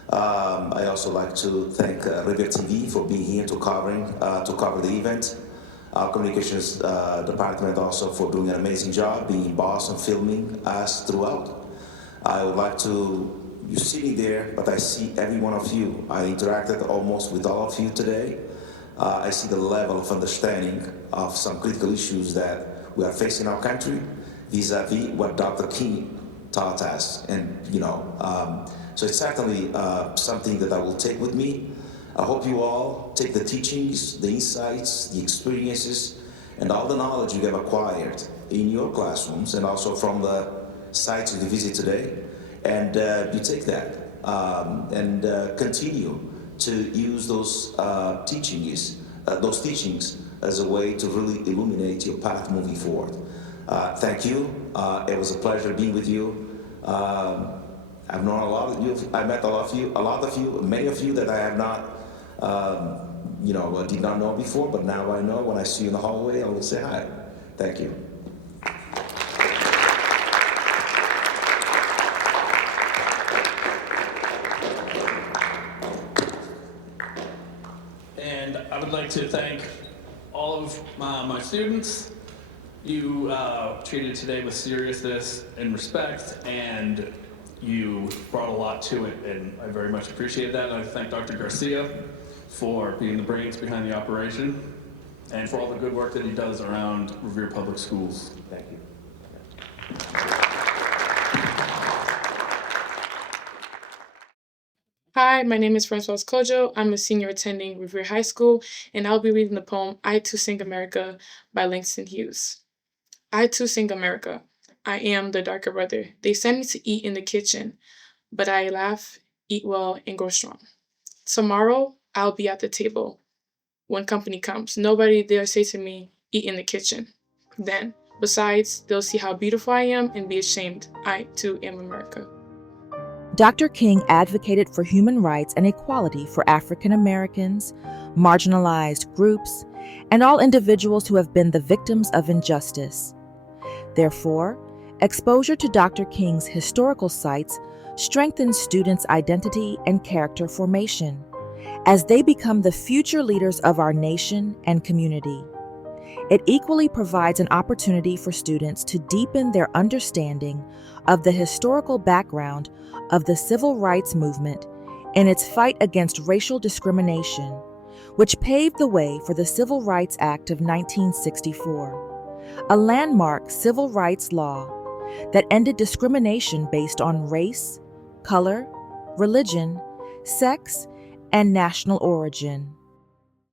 I also like to thank Revere TV for being here to cover the event. Our communications department also for doing an amazing job being in Boston, filming us throughout. I would like to, you're sitting there, but I see every one of you. I interacted almost with all of you today. I see the level of understanding of some critical issues that we are facing in our country vis-a-vis what Dr. King taught us. And, so it's certainly something that I will take with me. I hope you all take the teachings, the insights, the experiences, and all the knowledge you have acquired in your classrooms and also from the sites you visit today. And you take that and continue to use those teachings as a way to really illuminate your path moving forward. Thank you. It was a pleasure being with you. I've known a lot of you. I met a lot of you, many of you that I have not, did not know before, but now I know. When I see you in the hallway, I will say hi. Thank you. And I would like to thank all of my students. You treated today with seriousness and respect, and you brought a lot to it, and I very much appreciate that. And I thank Dr. Garcia for being the brains behind the operation and for all the good work that he does around Revere Public Schools. Thank you. Hi, my name is Francoise Kojo. I'm a senior attending Revere High School, and I'll be reading the poem I Too Sing America by Langston Hughes. I too sing America. I am the darker brother. They send me to eat in the kitchen, but I laugh, eat well, and grow strong. Tomorrow, I'll be at the table. When company comes, nobody dare say to me, eat in the kitchen. Then, besides, they'll see how beautiful I am and be ashamed. I too am America. Dr. King advocated for human rights and equality for African Americans, marginalized groups, and all individuals who have been the victims of injustice. Therefore, exposure to Dr. King's historical sites strengthens students' identity and character formation as they become the future leaders of our nation and community. It equally provides an opportunity for students to deepen their understanding of the historical background of the civil rights movement and its fight against racial discrimination, which paved the way for the Civil Rights Act of 1964. A landmark civil rights law that ended discrimination based on race, color, religion, sex, and national origin.